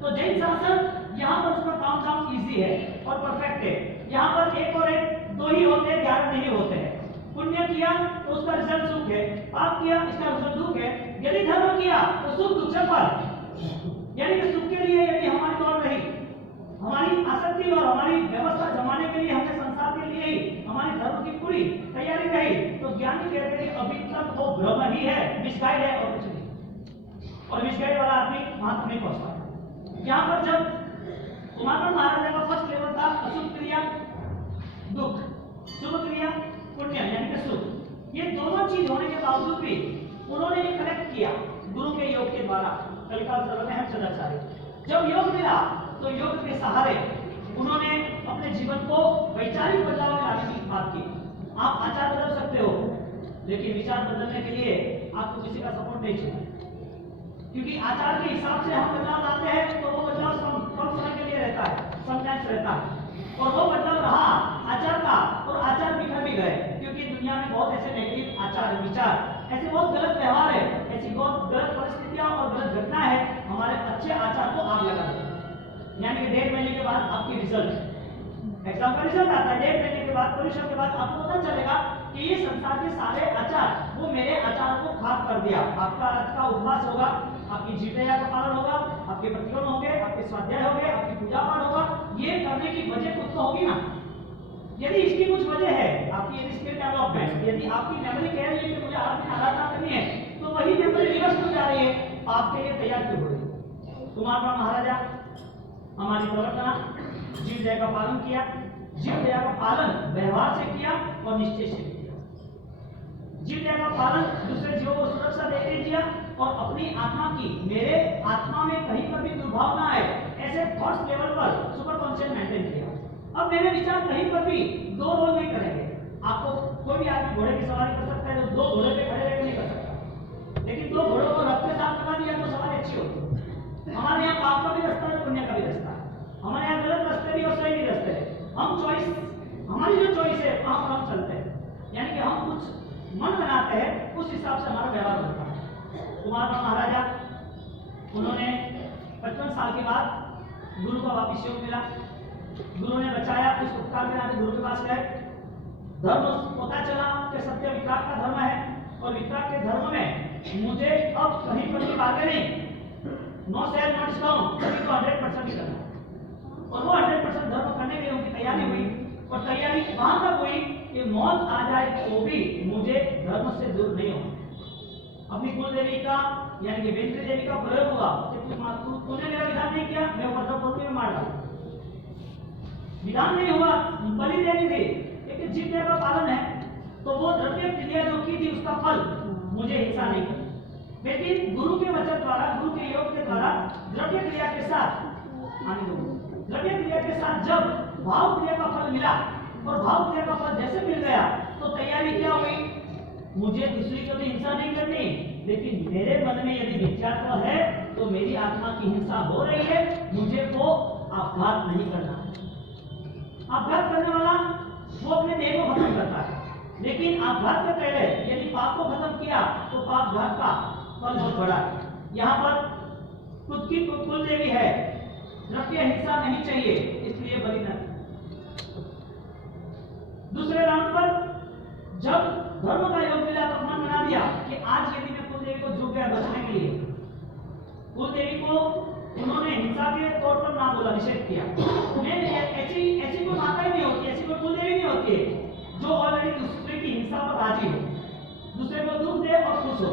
तो जैन शासन यहाँ पर उसका काम काम इजी है और परफेक्ट है। यहाँ पर एक और एक 2 ही होते हैं, 11 नहीं होते हैं। पुण्य किया तो उसका रिजल्ट सुख है, पाप किया इसका रिजल्ट दुख है। यदि धर्म किया तो सुख दुख से पर, यानी कि सुख के लिए यदि हमारी दौड़ रही, हमारी आसक्ति और हमारी व्यवस्था जमाने के लिए, हमने संसार के लिए ही हमारी धर्म की पूरी तैयारी रही, तो ज्ञानी कहते हैं कि अभी तक वो भ्रम ही है, मिसगाइड है और कुछ नहीं। और मिसगाइड वाला आदमी वहां तक नहीं पहुंच पाता। यहाँ पर जब कुमारपाल महाराजा का फर्स्ट लेवल था अशुभ क्रिया दुख, शुभ क्रिया पुण्य यानी कि सुख, ये दोनों चीज होने के बावजूद भी उन्होंने ये कनेक्ट किया गुरु के योग के द्वारा कलिकाल सर्वज्ञ सदाचारी। जब योग मिला तो योग के सहारे उन्होंने अपने जीवन को वैचारिक बदलाव में लाने की बात की। आप आचार बदल सकते हो, लेकिन विचार बदलने के लिए आपको किसी का सपोर्ट नहीं चाहिए, क्योंकि आचार के हिसाब से हम बदलाव लाते हैं तो वो बदलाव कम समय के लिए रहता है, समटाइम्स रहता है, और वो बदलाव रहा आचार का, और आचार बिखर भी गए, क्योंकि दुनिया में बहुत ऐसे नेगेटिव आचार विचार, ऐसे बहुत गलत व्यवहार है, ऐसी बहुत गलत परिस्थितियां और गलत घटना है, हमारे अच्छे आचार को आग लगा देते हैं। यानी कि 1.5 महीने के बाद आपकी रिजल्ट, एग्जाम का रिजल्ट आता है, 1.5 महीने के बाद, परीक्षा के बाद आपको पता चलेगा कि ये संसार के सारे आचार वो मेरे आचार को खाक कर दिया। आपका अर्थ का उपवास होगा, आपकी जीवदया का पालन होगा, आपके प्रतिक्रम होंगे, आपके स्वाध्याय होंगे, आपकी पूजा पाठ होगा। ये करने की वजह कुछ तो होगी ना। यदि इसकी कुछ वजह है आपकी, यदि स्किल डेवलपमेंट, यदि आपकी मेमोरी कह रही है कि मुझे 8 दिन आराधना करनी है, तो वही मेमोरी रिवर्स हो जा रही है, आपके लिए तैयार क्यों हो रही है? कुमार महाराजा हमारी प्रवर्तना जीव दया का पालन किया, जीव दया का पालन व्यवहार से किया और निश्चय से किया। जीव दया का पालन दूसरे जीवों को सुरक्षा देके किया, और अपनी आत्मा की, मेरे आत्मा में कहीं पर भी दुर्भाव ना आए, ऐसे थॉट्स लेवल पर सुपर कॉन्शियस मेंटेन किया। अब मेरे विचार कहीं पर भी दो रोल नहीं करेंगे। आपको कोई भी आदमी घोड़े की सवारी कर सकता है, तो 2 घोड़े पे खड़े रहकर नहीं कर सकता, लेकिन 2 घोड़ों को रथ के साथ लगा दिया तो सवारी अच्छी होती है। हमारे यहाँ पाप का भी रास्ता है, पुण्य का भी रास्ता है, हमारे यहाँ गलत रास्ते भी और सही भी रास्ते हैं। हम चॉइस, हमारी जो चॉइस है वहां पर हम चलते हैं, यानी कि हम कुछ मन बनाते हैं, उस हिसाब से हमारा व्यवहार होता है। कुमार महाराजा, उन्होंने 55 साल के बाद गुरु का वापिस योग मिला, गुरु ने बचाया, उस उपकार के नाते गुरु के पास गए। धर्म पता चला कि सत्य विकास का धर्म है, और विकास के धर्म में मुझे अब कहीं पर भी बातें नहीं, नो सेल नो डिस्काउंट, सभी को 100% ही करना। और वो 100% धर्म करने के लिए उनकी तैयारी हुई, और तैयारी वहां तक हुई कि मौत आ जाए तो भी मुझे धर्म से दूर नहीं होना। अपनी कुल देवी का, यानी कि वेंद्र देवी का प्रयोग हुआ कि तूने मेरा विधान नहीं किया, मैं उपद्रव में मार डालूं। विधान नहीं हुआ, बलि देनी थी, लेकिन जीव दया का पालन है, तो वो द्रव्य क्रिया जो की थी उसका फल मुझे हिस्सा नहीं करना। लेकिन गुरु के वचन द्वारा, गुरु के योग के द्वारा द्रव्य क्रिया के साथ, द्रव्य क्रिया के साथ जब भाव क्रिया का फल मिला, और भाव क्रिया का फल जैसे मिल गया, तो तैयारी क्या हुई? मुझे दूसरी को भी हिंसा नहीं करनी, लेकिन मेरे मन में यदि विचार है तो मेरी आत्मा की हिंसा हो रही है, मुझे वो आघात नहीं करना। आघात करने वाला वो अपने देह को खत्म करता है, लेकिन आघात से पहले यदि पाप को खत्म किया तो पाप घात का फल बहुत बड़ा है। यहाँ पर खुद की कुल देवी है, द्रव्य हिंसा नहीं चाहिए, इसलिए बलि न। दूसरे राउंड पर जब धर्म का योग मिला तो मन बना दिया कि आज यदि मैं कुल देवी को झुक गया बचने के लिए, कुल देवी को उन्होंने हिंसा के तौर पर ना बोला, निषेध किया। ऐसी कोई माता ही नहीं होती, ऐसी कोई कुल देवी नहीं होती है जो ऑलरेडी दूसरे की हिंसा पर राजी हो, दूसरे को दुख दे और खुश हो।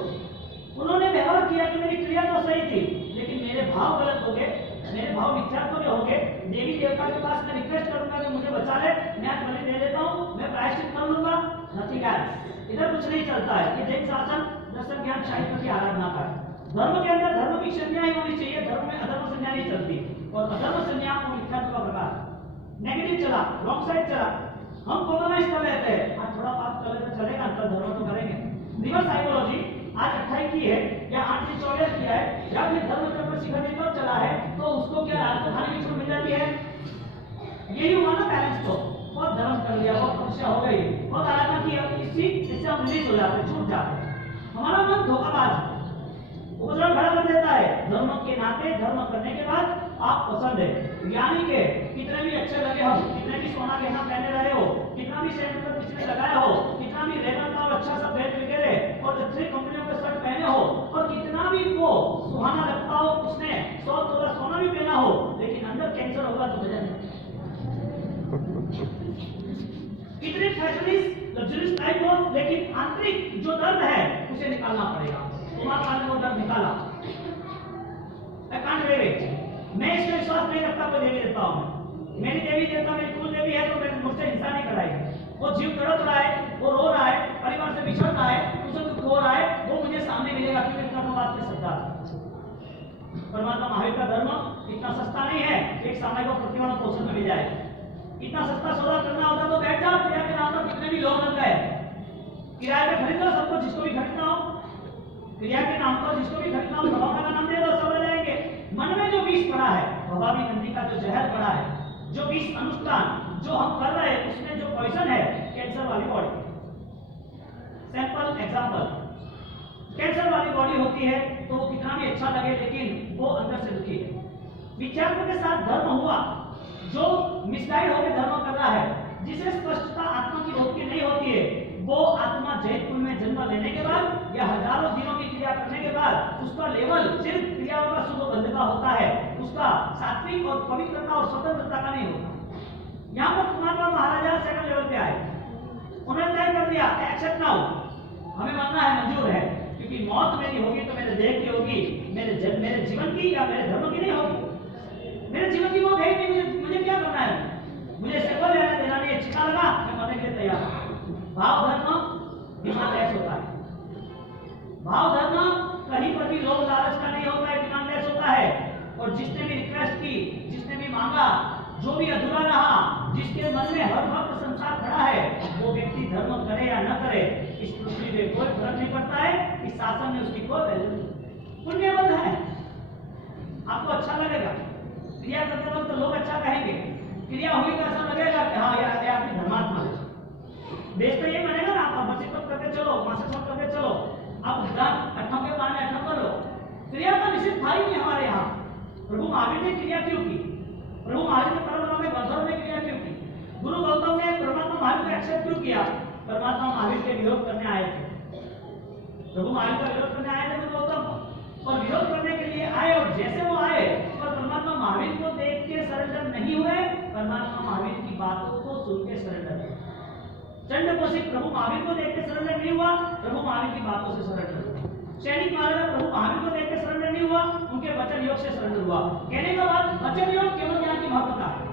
उन्होंने व्यवहार किया कि मेरी क्रिया तो सही थी, लेकिन मेरे भाव गलत हो गए, मेरे भाव मिथ्यात्व में हो गए। देवी देवता के पास मैं रिक्वेस्ट करूंगा कि मुझे बचा ले, मैं आज बलि दे देता हूं, मैं प्रायश्चित कर लूंगा, नथिंग एल्स। इधर कुछ नहीं चलता है कि जैन शासन दर्शन ज्ञान शाही की आराधना का है। धर्म के अंदर धर्म की संज्ञा ही होनी चाहिए, धर्म में अधर्म संज्ञा नहीं चलती, और अधर्म संज्ञा को मिथ्यात्व का प्रकार, नेगेटिव चला, रॉन्ग साइड चला, हम कॉम्प्रोमाइज कर लेते हैं। आज थोड़ा पाप कर लेते चलेगा, अंतर धर्म तो करेंगे। रिवर्स साइकोलॉजी आज 28 की है या 8 दिन 14 किया है, या फिर धर्म चक्र शिखर जी पर चला है, तो उसको क्या रात को खाने की छूट मिल जाती है? यही हुआ ना बैलेंस। तो बहुत धर्म कर लिया, बहुत तपस्या हो गई, बहुत आराधना की, इससे हम रिलीज हो जाते हैं, छूट जाते हैं। हमारा मन धोखाबाज उपद्रव खड़ा कर देता है। धर्म के नाते धर्म करने के बाद आप पसंद है, यानी कि कितने भी अच्छे लगे हो, कितने भी सोना गहना पहने रहे हो, कितना भी सेंट पर किसने लगाया हो, कितना भी रेमंड का और अच्छा सा बेल्ट वगैरह और अच्छी कंपनियों का शर्ट पहने हो, और कितना भी वो सुहाना लगता हो, उसने 100 तोला सोना भी पहना हो, लेकिन अंदर कैंसर होगा तो वजह नहीं। कितने फैशनिस्ट लग्जरियस टाइप हो, लेकिन आंतरिक जो दर्द है उसे निकालना पड़ेगा। तुम्हारा वो दर्द निकाला, I can't believe it। मैं इसमें विश्वास नहीं रखता कोई देवी देवता हूं, मेरी देवी देवता मेरी कुल देवी है तो मेरे मुझसे हिंसा नहीं कराएगी। वो जीव तड़प रहा है, वो रो रहा है, परिवार से बिछड़ रहा है, उसे दुख हो रहा है, वो मुझे सामने मिलेगा, क्योंकि कर्मवाद में श्रद्धा। परमात्मा महावीर का धर्म इतना सस्ता नहीं है कि एक सामयिक और प्रतिमाण पोषण में मिल जाए। इतना सस्ता सौदा करना होता तो बैठ जाओ, क्रिया के नाम पर कितने भी लोग लग गए, किराए पे खरीद लो सबको, जिसको भी खरीदना हो, क्रिया के नाम पर जिसको भी खरीदना हो भगवान का नाम दे दो, सब रह जाएंगे। मन में जो विष पड़ा है, भवानी नंदी का जो जहर पड़ा है, जो विष अनुष्ठान जो हम कर रहे हैं उसमें जो पॉइजन है, कैंसर वाली बॉडी। सैंपल एग्जांपल, कैंसर वाली बॉडी होती है तो कितना भी अच्छा लगे लेकिन वो अंदर से दुखी है। विख्यात के साथ धर्म हुआ, जो मिसगाइड होकर धर्म कर रहा है, जिसे स्पष्टता आत्मा की होती नहीं होती है, वो आत्मा जैतपुर में जन्म लेने के बाद या हजारों दिनों की क्रिया करने के बाद उसका लेवल सिर्फ क्रियाओं का शुभ बंध का होता है, उसका सात्विक और पवित्रता और स्वतंत्रता का नहीं होता। यहाँ पर कुमार महाराजा सेकंड लेवल पे आए, उन्होंने तय कर दिया एक्सेप्ट नाउ, हमें मानना है, मंजूर है, क्योंकि मौत मेरी होगी तो मेरे देह की होगी, मेरे जीवन की या मेरे धर्म की नहीं होगी। मेरे जीवन की मौत है ही नहीं, मुझे क्या करना है, मुझे सेवा लेना देना नहीं, छिका लगा मैं मरने के लिए तैयार हूं। भाव धर्म डिमांडलेस होता है, भाव धर्म कहीं पर भी लोभ लालच का नहीं होता है, डिमांडलेस होता है। और जिसने भी रिक्वेस्ट की, जिसने भी मांगा, जो भी अधूरा रहा, जिसके मन में हर वक्त संसार खड़ा है, वो व्यक्ति धर्म करे या न करे इस पृथ्वी पे कोई फर्क नहीं पड़ता है, इस शासन में उसकी कोई वैल्यू नहीं। पुण्यबंध है, आपको अच्छा लगेगा, क्रिया करते वक्त लोग अच्छा कहेंगे, क्रिया हुई तो ऐसा लगेगा कि हाँ यार ये आपकी धर्मात्मा है। बेच तो ये मानेगा ना, आप बच्चे तो करके चलो, मासे सब करके चलो, आप दान अठम के पानी अठम कर लो, क्रिया का निषेध था ही नहीं हमारे यहाँ। प्रभु महावीर ने क्रिया क्यों की? प्रभु महावीर ने परम में गंधर्व ने क्रिया क्यों की? गुरु गौतम ने परमात्मा महावीर को एक्सेप्ट क्यों किया? परमात्मा महावीर के विरोध करने आए थे, प्रभु महावीर का विरोध करने आए थे गुरु गौतम, और विरोध करने के लिए आए, और जैसे वो आए और परमात्मा महावीर को देख के सरेंडर नहीं हुए, परमात्मा महावीर की बातों को सुन के सरेंडर हुए। चंड कौशिक प्रभु महावीर को देख के सरेंडर नहीं हुआ, प्रभु महावीर की बातों से सरेंडर हुआ। सैनिक महाराजा प्रभु महावीर को देख के सरेंडर नहीं हुआ, उनके वचन योग से सरेंडर हुआ। कहने का बाद वचन योग केवल ज्ञान की महत्ता है,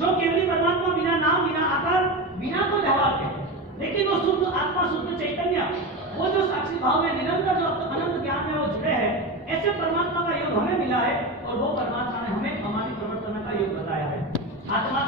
जो केवली परमात्मा बिना नाम बिना आकार बिना कोई व्यवहार के, लेकिन वो शुद्ध आत्मा शुद्ध चैतन्य, वो जो साक्षी भाव में निरंतर जो अनंत ज्ञान में वो जुड़े हैं, ऐसे परमात्मा का योग हमें मिला है, और वो परमात्मा ने हमें हमारी प्रवर्तन का योग बताया है। आत्मा